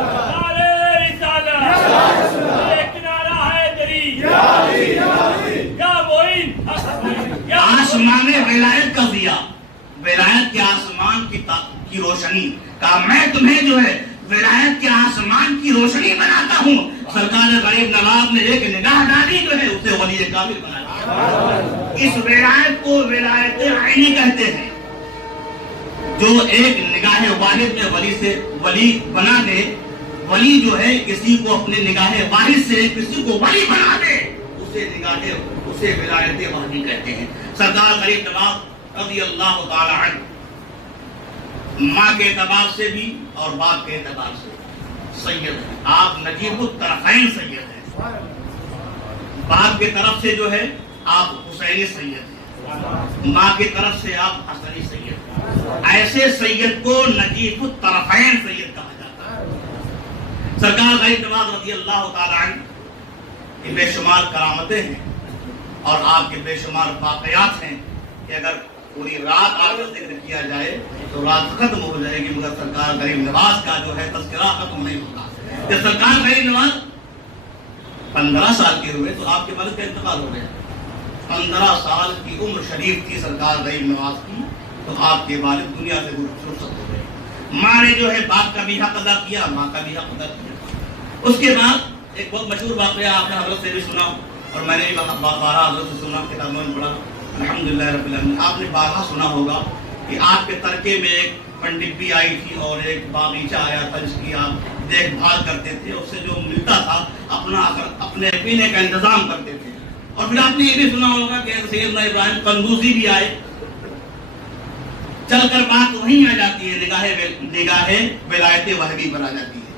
آسمان ولایت کا ضیاء، ولایت کے آسمان کی روشنی. کہا میں تمہیں جو ہے ولایت کے آسمان کی روشنی بناتا ہوں. سرکار غریب نواز نے ایک نگاہ ڈالی جو ہے اسے ولی کامل بنا دیا. اس ولایت کو ولایت عینی کہتے ہیں، جو ایک نگاہ واحد میں ولی سے ولی بنا دے. ولی جو ہے کسی کو اپنے نگاہ واحد سے کسی کو ولی بنا دے، اسے ولایت وحدی کہتے ہیں. سرکار غریب نواز رضی اللہ تعالی عنہ ماں کے اعتبار سے بھی اور باپ کے اعتبار سے سید ہیں. آپ نجیب الطرفین سید ہیں. باپ کی طرف سے جو ہے آپ حسینی سید ہیں، ماں کی طرف سے آپ حسنی سید ہیں. ایسے سید کو نجیب الطرفین سید کہا جاتا ہے. سرکار غریب نواز رضی اللہ تعالی عنہ کی بے شمار کرامتیں ہیں اور آپ کے بے شمار واقعات ہیں کہ اگر پوری رات آپ کا ذکر کیا جائے تو رات ختم ہو جائے گی، مگر سرکار غریب نواز کا جو ہے تذکرہ ختم نہیں ہوتا. جب سرکار غریب نواز 15 سال کے ہوئے تو آپ کے والد کا انتقال ہو گیا. 15 سال کی عمر شریف تھی سرکار غریب نواز کی تو آپ کے والد دنیا سے رخصت ہو گئے. ماں نے جو ہے باپ کا بھی حق ادا کیا، ماں کا بھی حق ادا کیا. اس کے بعد ایک بہت مشہور واقعہ آپ نے حضرت سے بھی سنا اور میں نے بھی بارہ حضرت سے سنا، کتابوں میں پڑھا الحمدللہ رب العالمین. آپ نے بارہ سنا ہوگا کہ آپ کے ترکے میں ایک پنڈت بھی آئی تھی اور ایک باغیچہ آیا تھا جس کی آپ دیکھ بھال کرتے تھے. اس سے جو ملتا تھا اپنے پینے کا انتظام کرتے تھے. اور پھر آپ نے یہ بھی سنا ہوگا کہ سیدنا ابراہیم قندوزی بھی آئے. چل کر بات وہیں آ جاتی ہے، نگاہ ولایت وہابی پر آ جاتی ہے.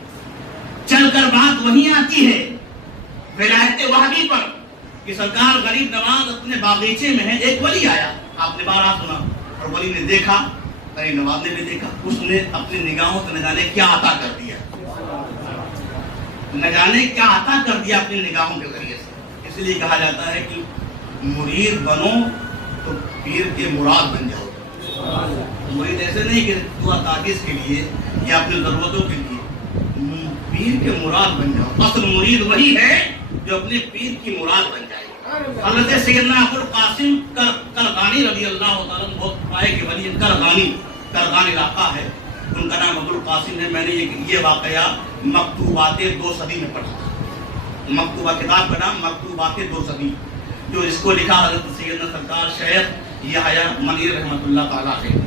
چل کر بات وہیں آتی ہے ولایت وہابی پر کہ سرکار غریب نواز اپنے باغیچے میں ہے. ایک ولی آیا، آپ نے بارہ سنا، اور ولی نے دیکھا، غریب نواز نے بھی دیکھا. اس نے اپنی نگاہوں سے نہ جانے کیا عطا کر دیا، نہ جانے کیا عطا کر دیا اپنی نگاہوں کے ذریعے سے. اس لیے کہا جاتا ہے کہ مرید بنو تو پیر کے مراد بن جاؤ. مرید ایسے نہیں کہ دعا تعجیز کے لیے یا اپنی ضرورتوں کے لیے، پیر کے مراد بن جاؤ. اصل مرید وہی ہے جو اپنے پیر کی مراد بن جائے. حضرت سیدنا ابو القاسم کرغانی رضی اللہ تعالیٰ بہت پائے کہ ولی کرغانی علاقہ ہے، ان کا نام ابو القاسم ہے. میں نے یہ واقعہ مکتوبات 2 صدی میں پڑھا. مکتوبہ کتاب کا نام مکتوبات 2 صدی، جو اس کو لکھا حضرت سیدنا سرکار شیخ یحییٰ منیر رحمۃ اللہ تعالیٰ علیہ.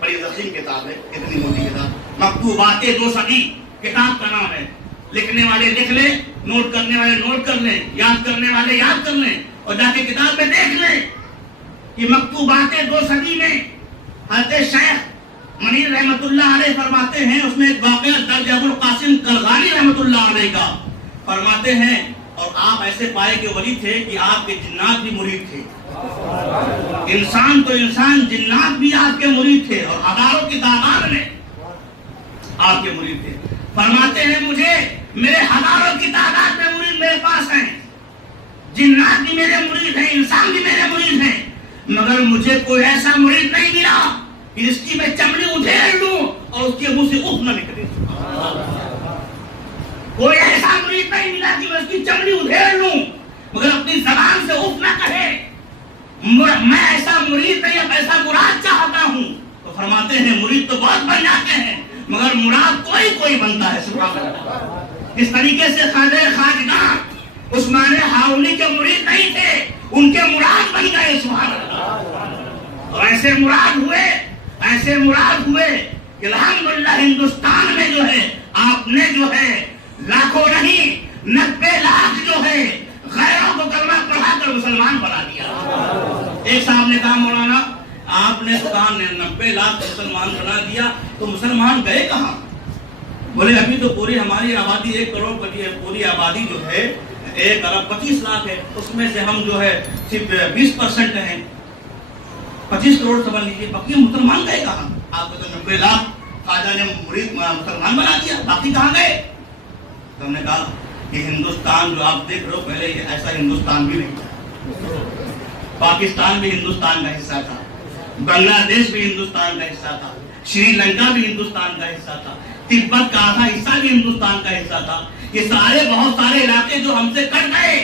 بڑی ضخیم کتاب ہے، اتنی موٹی کتاب. مکتوبات 2 صدی کتاب کا نام ہے. لکھنے والے لکھ لیں، نوٹ کرنے والے نوٹ کر لیں، یاد کرنے والے یاد کر لیں اور جا کے کتاب میں دیکھ لیں کہ مکتوبات 2 صدی میں حضرت شیخ منیر رحمۃ اللہ علیہ فرماتے ہیں. اس میں ایک واقعہ درج ابو القاسم کرغانی رحمۃ اللہ علیہ کا فرماتے ہیں. اور آپ ایسے پائے کہ ولی تھے کہ آپ کے جنات بھی مرید تھے. انسان تو انسان، جنات بھی آپ کے مرید تھے. اور ہزاروں کی تعداد میں آپ کے مرید تھے. فرماتے ہیں مجھے میرے ہزاروں کی تعداد میں مرید میرے پاس ہیں, جنات بھی میرے مرید ہیں, انسان بھی میرے مرید ہیں, مگر مجھے کوئی ایسا مرید نہیں ملا کہ جس کی میں چمڑی ادھیڑ لوں اور اس کے منہ سے اف نہ نکلے. کوئی ایسا مرید نہیں ملا کہ میں اس کی چمڑی ادھیڑ لوں مگر اپنی زبان سے اف نہ کہے. میں ایسا مرید نہیں, اب ایسا مراد چاہتا ہوں. تو فرماتے ہیں مرید تو بہت بن جاتے ہیں مگر مراد کوئی بنتا ہے. سبحان اللہ. اس طریقے سے خواجہ خواجگاہ عثمان ہارونی کے مرید نہیں تھے, ان کے مراد بن گئے. سبحان اللہ. اور ایسے مراد ہوئے کہ الحمدللہ ہندوستان میں جو ہے آپ نے جو ہے لاکھوں نہیں 90 لاکھ جو ہے غیروں کو کلمہ پڑھا کر مسلمان بنا دیا. ایک صاحب نے کہا مولانا آپ نے کہا 90 لاکھ مسلمان بنا دیا تو مسلمان گئے کہاں؟ بولے ابھی تو پوری ہماری آبادی 1 کروڑ ہے, پوری آبادی جو ہے 1 ارب 25 لاکھ ہے, اس میں سے ہم جو ہے صرف 20% ہیں, 25 کروڑ سمجھ لیجیے, باقی مسلمان گئے کہاں؟ آپ کو تو 90 لاکھ خواجہ نے مرید مسلمان بنا دیا, باقی کہاں گئے؟ تو ہم نے کہا کہ ہندوستان جو آپ دیکھ رہے ہو پہلے ایسا ہندوستان بھی نہیں تھا. پاکستان بھی ہندوستان کا حصہ تھا, بنگلہ دیش بھی ہندوستان کا حصہ تھا, شری لنکا بھی ہندوستان کا حصہ تھا, تبت کا آدھا حصہ بھی ہندوستان کا حصہ تھا. یہ بہت سارے علاقے جو ہم سے کٹ گئے.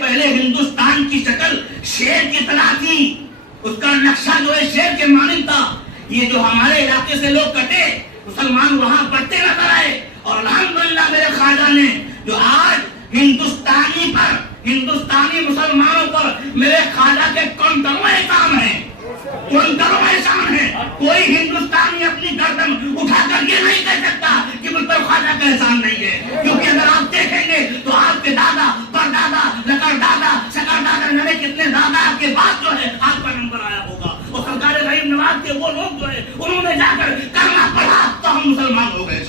پہلے ہندوستان کی شکل شیر کی طرح تھی, اس کا نقشہ جو ہے شیر کے مانند تھا. یہ جو ہمارے علاقے سے لوگ کٹے مسلمان وہاں بڑھتے نظر آئے, اور الحمدللہ میرے خواجہ نے جو آج ہندوستانی مسلمانوں پر میرے خواجہ کے کنکروں احسان ہیں. کوئی ہندوستانی اپنی گردن اٹھا کر یہ نہیں کہہ سکتا کہ مجھ پر خواجہ کا احسان نہیں ہے, کیونکہ اگر آپ دیکھیں گے تو آپ کے دادا پردادا لکڑ دادا شکر دادا نہ کتنے زیادہ آپ کے بعد جو ہے آپ کا نمبر آیا ہوگا. اور سرکار غریب نواز کے وہ لوگ جو ہے انہوں نے جا کر کلمہ پڑھا تو ہم مسلمان ہو گئے.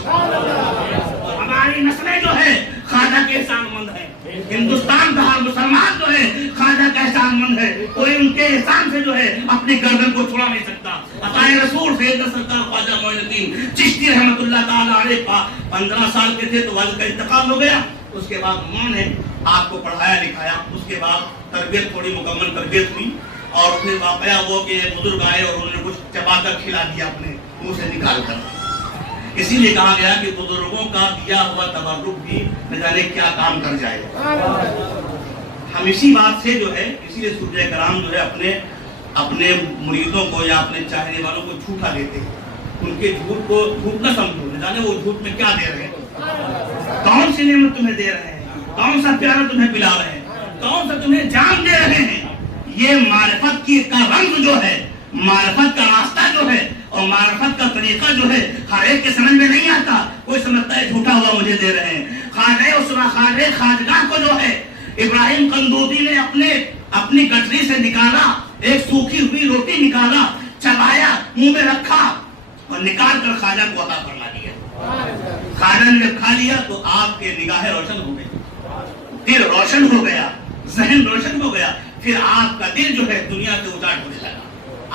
ہماری نسلیں جو ہے خواجہ کے احسان مند ہے. ہندوستان کا ہر مسلمان جو ہے خواجہ کا احسان مند ہے. کوئی ان کے احسان سے جو ہے اپنی گردن کو چھڑا نہیں سکتا. عطائے رسول سید سرکار خواجہ معین الدین چشتی رحمۃ اللہ تعالی علیہ کا 15 سال کے تھے تو والد کا انتقال ہو گیا. اس کے بعد انہوں نے آپ کو پڑھایا لکھایا. اس کے بعد تربیت تھوڑی مکمل تربیت ہوئی اور پھر واقعہ وہ کہ بزرگ آئے اور انہوں نے کچھ چبا کر کھلا دیا اپنے منہ سے نکال کر. اسی لیے کہا گیا کہ بزرگوں کا دیا ہوا تبرک بھی نہ جانے کیا کام کر جائے. ہم اسی بات سے جو ہے اسی لیے صوفیاء کرام جو ہے اپنے مریدوں کو یا اپنے چاہنے والوں کو جھوٹا دیتے ہیں. ان کے جھوٹ کو جھوٹ نہ سمجھو, نہ جانے وہ جھوٹ میں کیا دے رہے ہیں, کون سی نعمت تمہیں دے رہے ہیں, کون سا پیارا تمہیں پلا رہے ہیں, کون سا تمہیں جان دے رہے ہیں. یہ معرفت کی کا رنگ جو ہے, معرفت کا راستہ جو ہے اور معرفت کا طریقہ جو ہے ہر ایک کے سمجھ میں نہیں آتا. کوئی سمجھتا ہے جھوٹا ہوا مجھے دے رہے ہیں. خواجہ خواجگاہ کو جو ہے ابراہیم قندوزی نے اپنی گٹری سے نکالا, ایک سوکھی ہوئی روٹی نکالا, چبایا, منہ میں رکھا اور نکال کر خواجہ کو عطا فرما دیا. خواجہ نے جب کھا لیا تو آپ کے نگاہیں روشن ہو گئی, دل روشن ہو گیا, ذہن روشن ہو گیا. پھر آپ کا دل جو ہے دنیا سے اجاڑ ہونے لگا.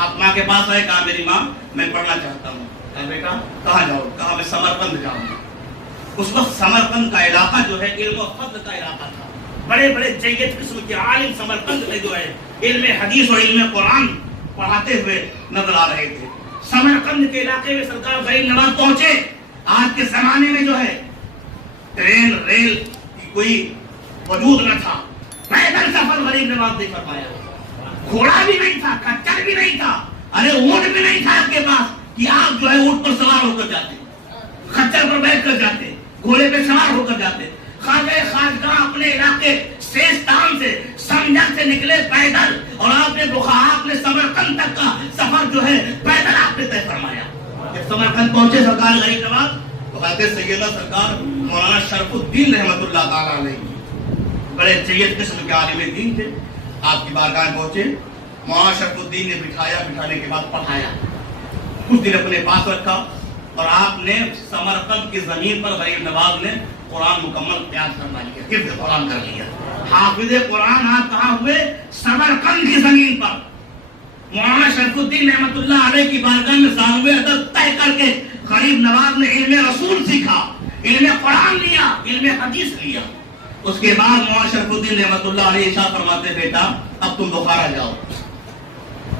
آپ ماں کے پاس آئے, کہا میری ماں میں پڑھنا چاہتا ہوں. کہا بیٹا کہاں جاؤ؟ کہا میں سمرقند جاؤں گا. اس وقت سمرقند کا علاقہ جو ہے علم و فضل کا علاقہ تھا. بڑے بڑے جید قسم کے عالم سمرقند میں جو ہے علم حدیث اور علم قرآن پڑھاتے ہوئے نظر آ رہے تھے. سمرقند کے علاقے میں سرکار غریب نواز پہنچے. آج کے زمانے میں جو ہے ٹرین ریل کی کوئی وجود نہ تھا. پیدل سفر غریب نواز نے فرمایا. گھوڑا بھی نہیں تھا, کچر بھی نہیں تھا, ارے اونٹ بھی نہیں تھا آپ کے پاس کہ آپ جو ہے اونٹ پر سوار ہو کر جاتے, خچر پر بیٹھ کر جاتے, گھوڑے پہ سوار ہو کر جاتے. خواجہ خواجگاہ اپنے علاقے سیستان سے سمجھن سے نکلے پیدل, اور آپ نے سمرقند تک کا سفر جو ہے پیدل آپ نے طے فرمایا. جب سمرقند پہنچے سرکار غریب نواز تو حضرت سیدنا سرکار مولانا شرف الدین رحمۃ اللہ تعالی علیہ بڑے جید قسم کے عالم دین تھے. آپ کی بارگاہ پہنچے, مولانا شرف الدین نے بٹھانے کے بعد پڑھایا, کچھ دن اپنے پاس رکھا اور آپ نے سمرقند کی زمین پر غریب نواز نے قرآن مکمل پیاس کروا لیا, حفظ قرآن کر لیا. حافظ قرآن آپ کہاں ہوئے؟ سمرقند کی زمین پر. مولانا شرف الدین رحمۃ اللہ علیہ کی بارگاہ میں ثانوی ادب طے کر کے غریب نواز نے علم رسول سیکھا، علم قرآن لیا، علم حدیث لیا. اس کے بعد مولانا شرف الدین رحمۃ اللہ علیہ ارشاد فرماتے بیٹا اب تم بخارا جاؤ،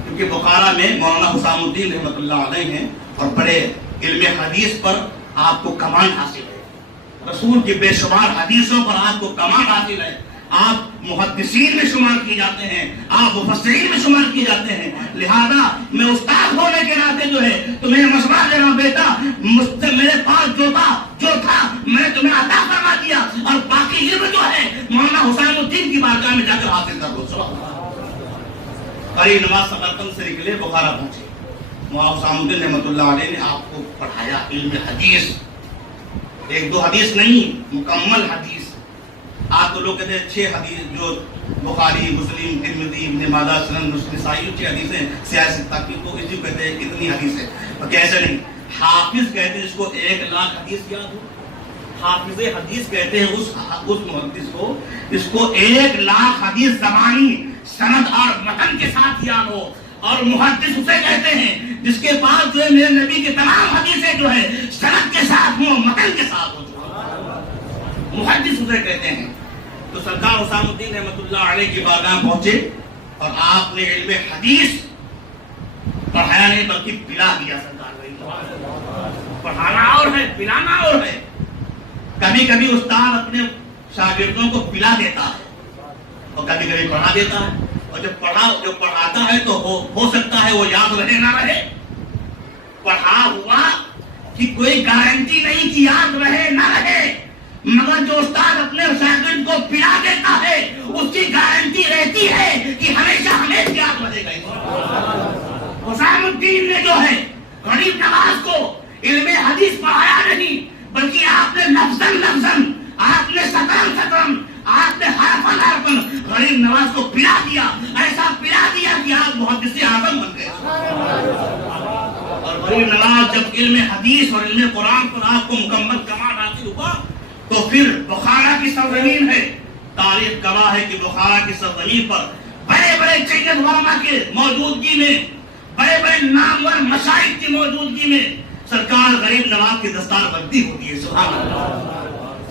کیونکہ بخارا میں مولانا حسام الدین رحمۃ اللہ علیہ ہیں اور بڑے علم حدیث پر آپ کو کمال حاصل ہے، رسول کی بے شمار حدیثوں پر آپ کو کمال حاصل ہے. آپ محدثین میں شمار کیے جاتے ہیں، آپ مفسرین میں شمار کیے جاتے ہیں. لہذا میں استاد ہونے کے ناطے جو ہے تمہیں مشورہ دے رہا ہوں بیٹا، میرے پاس جو تھا میں نے تمہیں عطا فرما دیا، اور باقی علم جو ہے مولانا حسین الدین کی بارگاہ میں جا کر حاصل کر لو. غریب نواز سمرقند سے نکلے بخارا پہنچے، مولانا حسین الدین رحمۃ اللہ علیہ نے آپ کو پڑھایا علم حدیث، ایک دو حدیث نہیں، مکمل حدیث. آپ تو لوگ کہتے ہیں 6 حدیث جو بخاری، مسلم، ترمذی، ابن ماجہ، سنن نسائی 6 حدیثیں سیاہ ستہ کی، تو اسی کو کہتے ہیں اتنی حدیثیں. تو کیسے نہیں، حافظ کہتے ہیں جس کو 1 لاکھ حدیث یاد ہو، حافظ حدیث کہتے ہیں اس محدث کو جس کو 1 لاکھ حدیث زبانی سند اور متن کے ساتھ یاد ہو. اور محدث اسے کہتے ہیں جس کے پاس جو ہے میرے نبی کی تمام حدیثیں جو ہے سند کے ساتھ ہو، متن کے ساتھ ہو، محدث اسے کہتے ہیں. تو سرکار حسام الدین رحمۃ اللہ علیہ کی بارگاہ پہنچے اور آپ نے علم حدیث پڑھایا نہیں بلکہ پلا دیا. سرکار پڑھانا اور ہے، پلانا اور ہے. کبھی کبھی استاد اپنے شاگردوں کو پلا دیتا ہے اور کبھی کبھی پڑھا دیتا ہے، اور جب پڑھاتا ہے تو ہو سکتا ہے وہ یاد رہے نہ رہے. پڑھا ہوا کہ کوئی گارنٹی نہیں کہ یاد رہے نہ رہے، مگر جو استاد اپنے شاگرد کو پلا دیتا ہے اس کی گارنٹی رہتی ہے کہ ہمیشہ ہمیں یاد رہے گا. حسام الدین نے جو ہے غریب نواز کو علم حدیث پڑھایا نہیں بلکہ آپ نے لفظاً لفظاً، آپ نے سطرن سطرن، آپ نے حرفاً حرفاً غریب نواز کو پلا دیا. ایسا پلا دیا کہ آپ محدث اعظم بن گئے. اور غریب نواز جب علم حدیث اور علم قرآن پر آپ کو مکمل کمال حاصل ہوا تو پھر بخارا کی سرزمین ہے، تاریخ گواہ ہے کہ بخارا کی سرزمین پر بڑے بڑے سید ورما کے موجودگی میں، بڑے بڑے نامور مشائخ کی موجودگی میں سرکار غریب نواز کی دستار بندی ہوتی ہے. سبحان اللہ.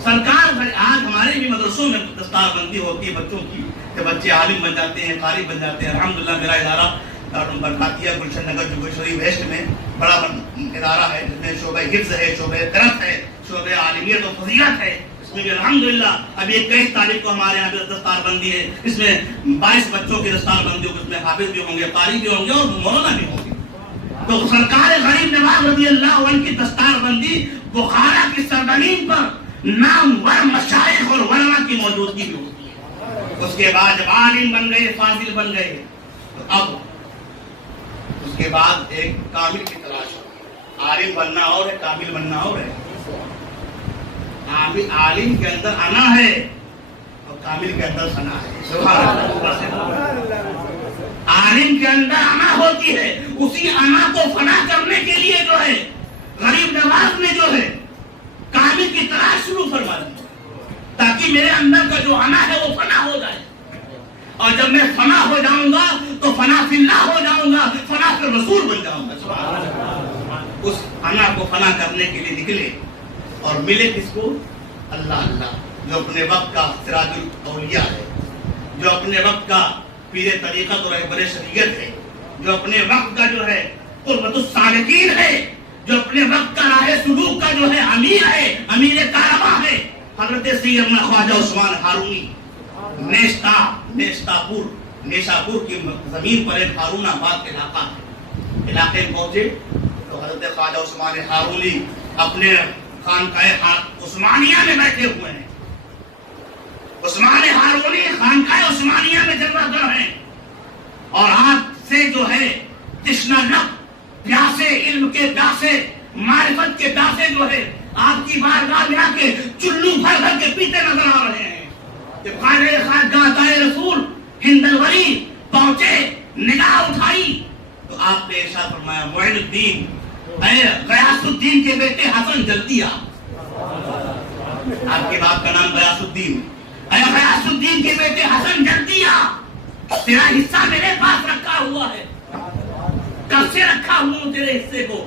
سرکار آج ہمارے بھی مدرسوں میں دستار بندی ہوتی ہے بچوں کی، کہ بچے عالم بن جاتے ہیں، قاری بن جاتے ہیں. الحمدللہ میرا ادارہ برکاتیہ گلشن نگر جوگیشوری ویسٹ میں بڑا ادارہ ہے جس میں شعبہ حفظ ہے، شعبہ قرأت ہے، شعبہ عالمیت و فضیلت ہے. اس میں بھی الحمدللہ ابھی 21 تاریخ کو ہمارے یہاں دستار بندی ہے. اس میں 22 بچوں کی دستار بندی ہوگی، اس میں حافظ بھی ہوں گے، قاری بھی ہوں گے اور مولانا بھی ہوں گے. تو سرکار غریب نواز رضی اللہ عنہ کی دستار بندی بخارا کی سرزمین پر نامور مشائخ اور علماء کی موجودگی بھی ہوتی ہے. اس کے بعد جب عالم بن گئے، فاضل بن گئے، تو اب اس کے بعد ایک کامل کی تلاش ہے. عالم بننا اور ہے، کامل بننا اور ہے. عالم کے اندر انا ہے اور کامل کے اندر ثنا ہے. سبحان اللہ. عالم کے اندر انا ہوتی ہے، اسی انا کو فنا کرنے کے لیے جو ہے غریب نواز نے جو ہے کامل کی تلاش شروع فرما دی تاکہ میرے اندر کا جو انا ہے وہ فنا ہو جائے. اور جب میں فنا ہو جاؤں گا تو فنا فی اللہ ہو جاؤں گا، فنا فی رسول بن جاؤں گا. سبحان اللہ. اس انا کو فنا کرنے کے لیے نکلے اور ملے کس کو؟ اللہ. اللہ جو اپنے وقت کا سراج الاولیاء ہے، جو اپنے وقت کا پیر طریقت اور رہبر شریعت ہے، جو اپنے وقت کا جو ہے قربت السالکین ہے، جو اپنے وقت کا راہ سلوک کا جو ہے امیر ہے، امیر کارواں ہے، حضرت سیدنا خواجہ عثمان ہارونی. نیشاپور کی زمین پر ایک ہارون آباد علاقہ ہے. علاقے میں پہنچے تو حضرت خواجہ عثمان ہارونی اپنے خانقاہ عثمانیہ میں بیٹھے ہوئے ہیں. عثمان ہارونی خانقاہ عثمانیہ میں جلوہ گر ہیں اور آپ سے جو ہے تشنہ لب پیاسے، علم کے پیاسے، معرفت کے پیاسے جو ہے آپ کی بارگاہ میں آ کے چلو بھر بھر کے پیتے نظر آ رہے ہیں. جب خواجہ رسول ہند الوری پہنچے، نگاہ اٹھائی تو آپ نے ارشاد فرمایا معین الدین، اے غیاث الدین کے بیٹے حسن جلدی آ. آپ کے باپ کا نام غیاث الدین. اے غیاث الدین کے بیٹے حسن جلدی آ، تیرا حصہ میرے پاس رکھا ہوا ہے. کب سے رکھا ہوں تیرے حصے کو؟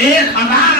1000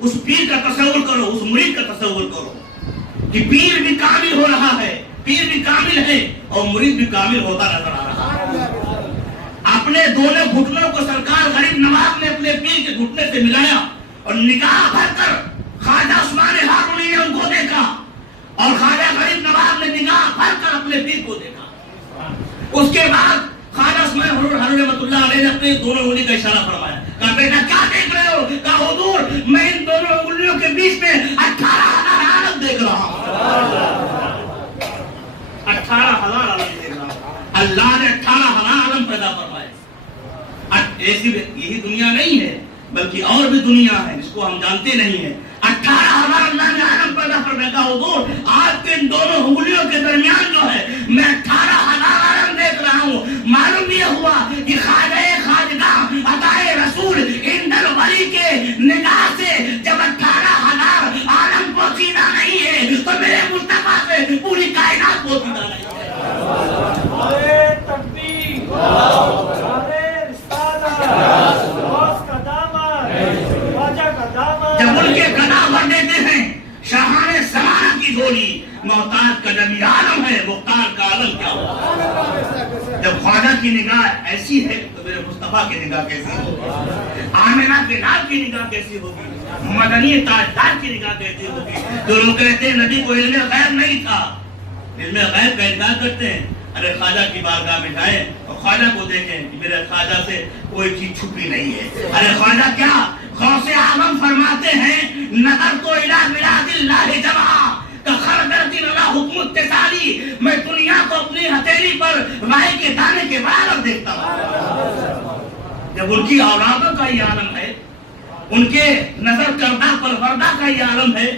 اس پیر کا تصور کرو, اس مرید کا تصور کرو کہ پیر بھی کامل ہو رہا ہے, پیر بھی کامل ہے اور مرید بھی کامل ہوتا نظر آ رہا ہے. اپنے دونوں گھٹنوں کو سرکار غریب نواز نے اپنے پیر کے گھٹنے سے ملایا اور نگاہ بھر کر خواجہ عثمان ہارونی نے ان کو دیکھا اور خواجہ غریب نواز نے نگاہ بھر کر اپنے پیر کو دیکھا. اس کے بعد خواجہ عثمان ہارونی رحمۃ اللہ علیہ نے اپنے دونوں انگلی کا اشارہ فرمایا, کہا بیٹا کیا دیکھ رہے ہو؟ کہا حضور میں ان دونوں انگلیوں کے بیچ میں 18,000 عالم دیکھ رہا ہوں. 18,000 عالم دیکھ رہا ہوں. اللہ نے 18,000 عالم پیدا فرمائے. ایسی یہی دنیا نہیں ہے بلکہ اور بھی دنیا ہے جس کو ہم جانتے نہیں ہیں. 18,000 اللہ نے عالم پیدا فرمایا. کہا حضور آپ کے ان دونوں انگلیوں کے درمیان جو ہے میں 18,000 عالم دیکھ رہا ہوں. معلوم یہ ہوا کہ خواجہ خواجگاہ عطائے رسول ہند الولی کے نگاہ سے جب 18,000 عالم پوشیدہ نہیں ہے تو میرے مصطفیٰ سے پوری کائنات پوشیدہ نہیں ہے. جب ان کے گدا بھر دیتے ہیں شاہان زمانہ کی گولی, محتاج کا نبی عالم ہے, مختار کا عالم کیا ہوگا؟ جب خواجہ کی نگاہ ایسی ہے تو میرے مصطفیٰ کی نگاہ کیسی ہوگی؟ آمنہ کے لال کی نگاہ کیسی ہوگی؟ مدنی تاجدار کی نگاہ کیسی ہوگی؟ جو لوگ کہتے ہیں نبی کو علم غیب نہیں تھا, علم غیب کا انکار کرتے ہیں. ارے خواجہ کی بارگاہ میں جائیں اور خواجہ کو دیکھیں کہ میرے خواجہ سے کوئی چیز چھپی نہیں ہے. ارے خواجہ کیا غوث اعظم فرماتے ہیں نظر تو الہ بلاد اللہ جمعہ خردرتی اللہ حکم اتصالی, میں دنیا کو اپنی ہتھیلی پر رائے کے دانے کے برابر دیکھتا ہوں. جب ان کی اولادوں کا یہ عالم ہے, ان کے نظر کردہ پروردہ کا یہ عالم ہے,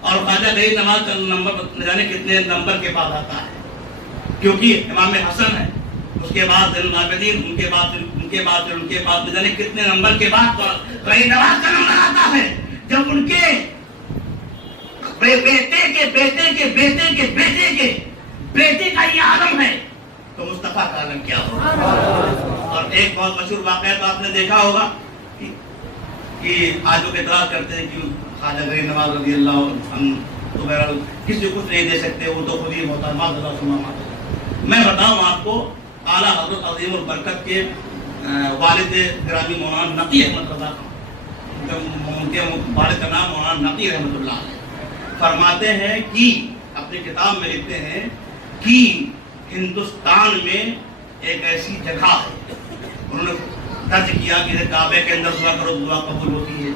اور خواجہ غریب نواز کا نمبر نہ جانے کتنے نمبر کے بعد آتا ہے, کیونکہ امام حسن ہے, اس کے بعد زین العابدین, ان کے بعد نہ جانے کتنے نمبر کے بعد غریب نواز کا نمبر آتا ہے. جب ان کے بیٹے کے بیٹے کے بیٹے کے بیٹے کے بیٹے کا یہ عالم ہے تو مصطفیٰ کا عالم کیا ہوگا؟ اور ایک بہت مشہور واقعہ تو آپ نے دیکھا ہوگا کہ آج وہ اعتراض کرتے ہیں کہ خواجہ غریب نواز رضی اللہ عنہ تو بہرحال کسی کو کچھ نہیں دے سکتے, وہ تو خود ہی محترمات اللہ سنما. میں بتاؤں آپ کو, اعلیٰ حضرت عظیم البرکت کے والد گرامی مولانا نقی احمد رضا خان, ان کے والد کا نام مولانا نقی رحمۃ اللہ علیہ, فرماتے ہیں کہ اپنی کتاب میں لکھتے ہیں کہ ہندوستان میں ایک ایسی جگہ ہے, انہوں نے درج کیا کہ کعبے کے اندر دعا کرو دعا قبول ہوتی ہے,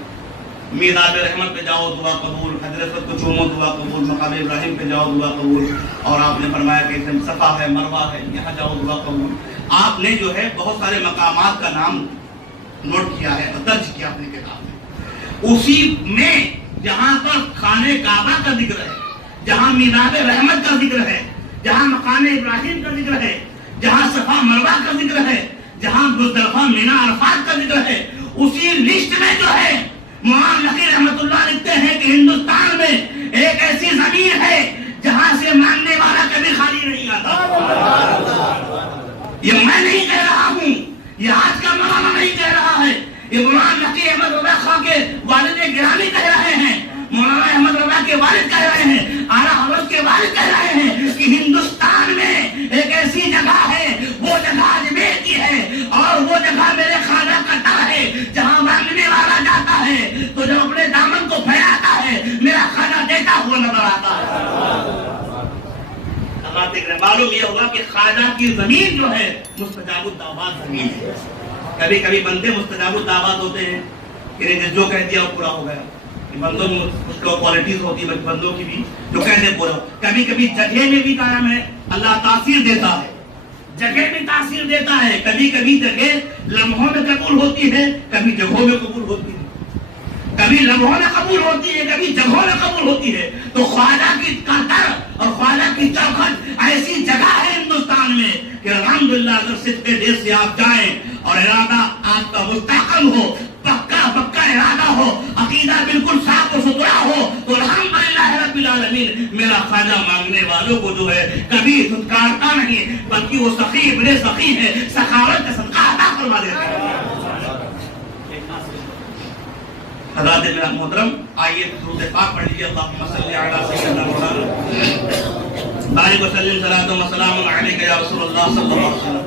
میراب رحمت پہ جاؤ دعا قبول, حضرت کو چومو دعا قبول, مقام ابراہیم پہ جاؤ دعا قبول, اور آپ نے فرمایا کہ صفا ہے مروہ ہے یہاں جاؤ دعا قبول. آپ نے جو ہے بہت سارے مقامات کا نام نوٹ کیا ہے اور درج کیا اپنی کتاب میں. اسی میں جہاں پر خانہ کعبہ کا ذکر ہے, جہاں میراب رحمت کا ذکر ہے, جہاں مقام ابراہیم کا ذکر ہے, جہاں صفا مروہ کا ذکر ہے, جہاں مزدلفہ مینا عرفات کا ذکر ہے, اسی لسٹ میں جو ہے مولانا نقی رحمت اللہ لکھتے ہیں کہ ہندوستان میں ایک ایسی زمین ہے جہاں سے ماننے والا کبھی خالی نہیں آتا. یہ میں نہیں کہہ رہا ہوں, یہ آج کا مولانا نہیں کہہ رہا ہے, یہ مولانا نقی احمد رضا خان کے والد گرامی کہہ رہے ہیں, مولانا احمد رضا کے والد کہہ رہے ہیں, اعلیٰ حضرت کے والد کہہ رہے ہیں کہ ہندوستان میں ایک ایسی جگہ ہے, وہ جگہ اجمیر کی ہے, اور وہ جگہ میرے خواجہ کا در ہے جہاں مانگنے والا جاتا ہے تو جب اپنے دامن کو پھیلاتا ہے میرا خواجہ دیتا ہوا نظر آتا ہے. اللہ دیکھ رہے, معلوم یہ ہوگا کہ خواجہ کی زمین جو ہے مستجاب الدعوات زمین ہے. کبھی کبھی بندے مستجاب الدعوات ہوتے ہیں کہ جو کہہ دیا وہ پورا ہو گیا, بندوں میں اس کو کوالٹیز ہوتی ہے بندوں کی بھی جو کہتے ہیں پورا. کبھی کبھی جگہ میں بھی کام ہے, اللہ تاثیر دیتا ہے, جگہ میں تاثیر دیتا ہے, کبھی کبھی جگہ لمحوں میں قبول ہوتی ہے, کبھی جگہوں میں قبول ہوتی ہے, کبھی لمحوں میں قبول ہوتی ہے, کبھی جگہوں میں قبول ہوتی ہے. تو خواجہ کی در اور خواجہ کی چوکھٹ ایسی جگہ ہے ہندوستان میں کہ الحمدللہ اگر صدقے دل سے آپ جائیں اور ارادہ آپ کا مستحکم ہو, پکا ارادہ ہو, عقیدہ بالکل صاف و ستھرا ہو, تو الحمدللہ رب العالمین میرا خواجہ مانگنے والوں کو جو ہے کبھی دھتکارتا نہیں, بلکہ وہ سخی بڑے سخی ہے, سخاوت کا صدقہ عطا فرما دیتا ہے. حضرات محترم آئیے درود پاک پڑھ لیجیے. اللہم صلی علی سیدنا مولانا بارک وسلم صلاۃ و سلام علیک یا رسول اللہ صلی اللہ علیہ وسلم.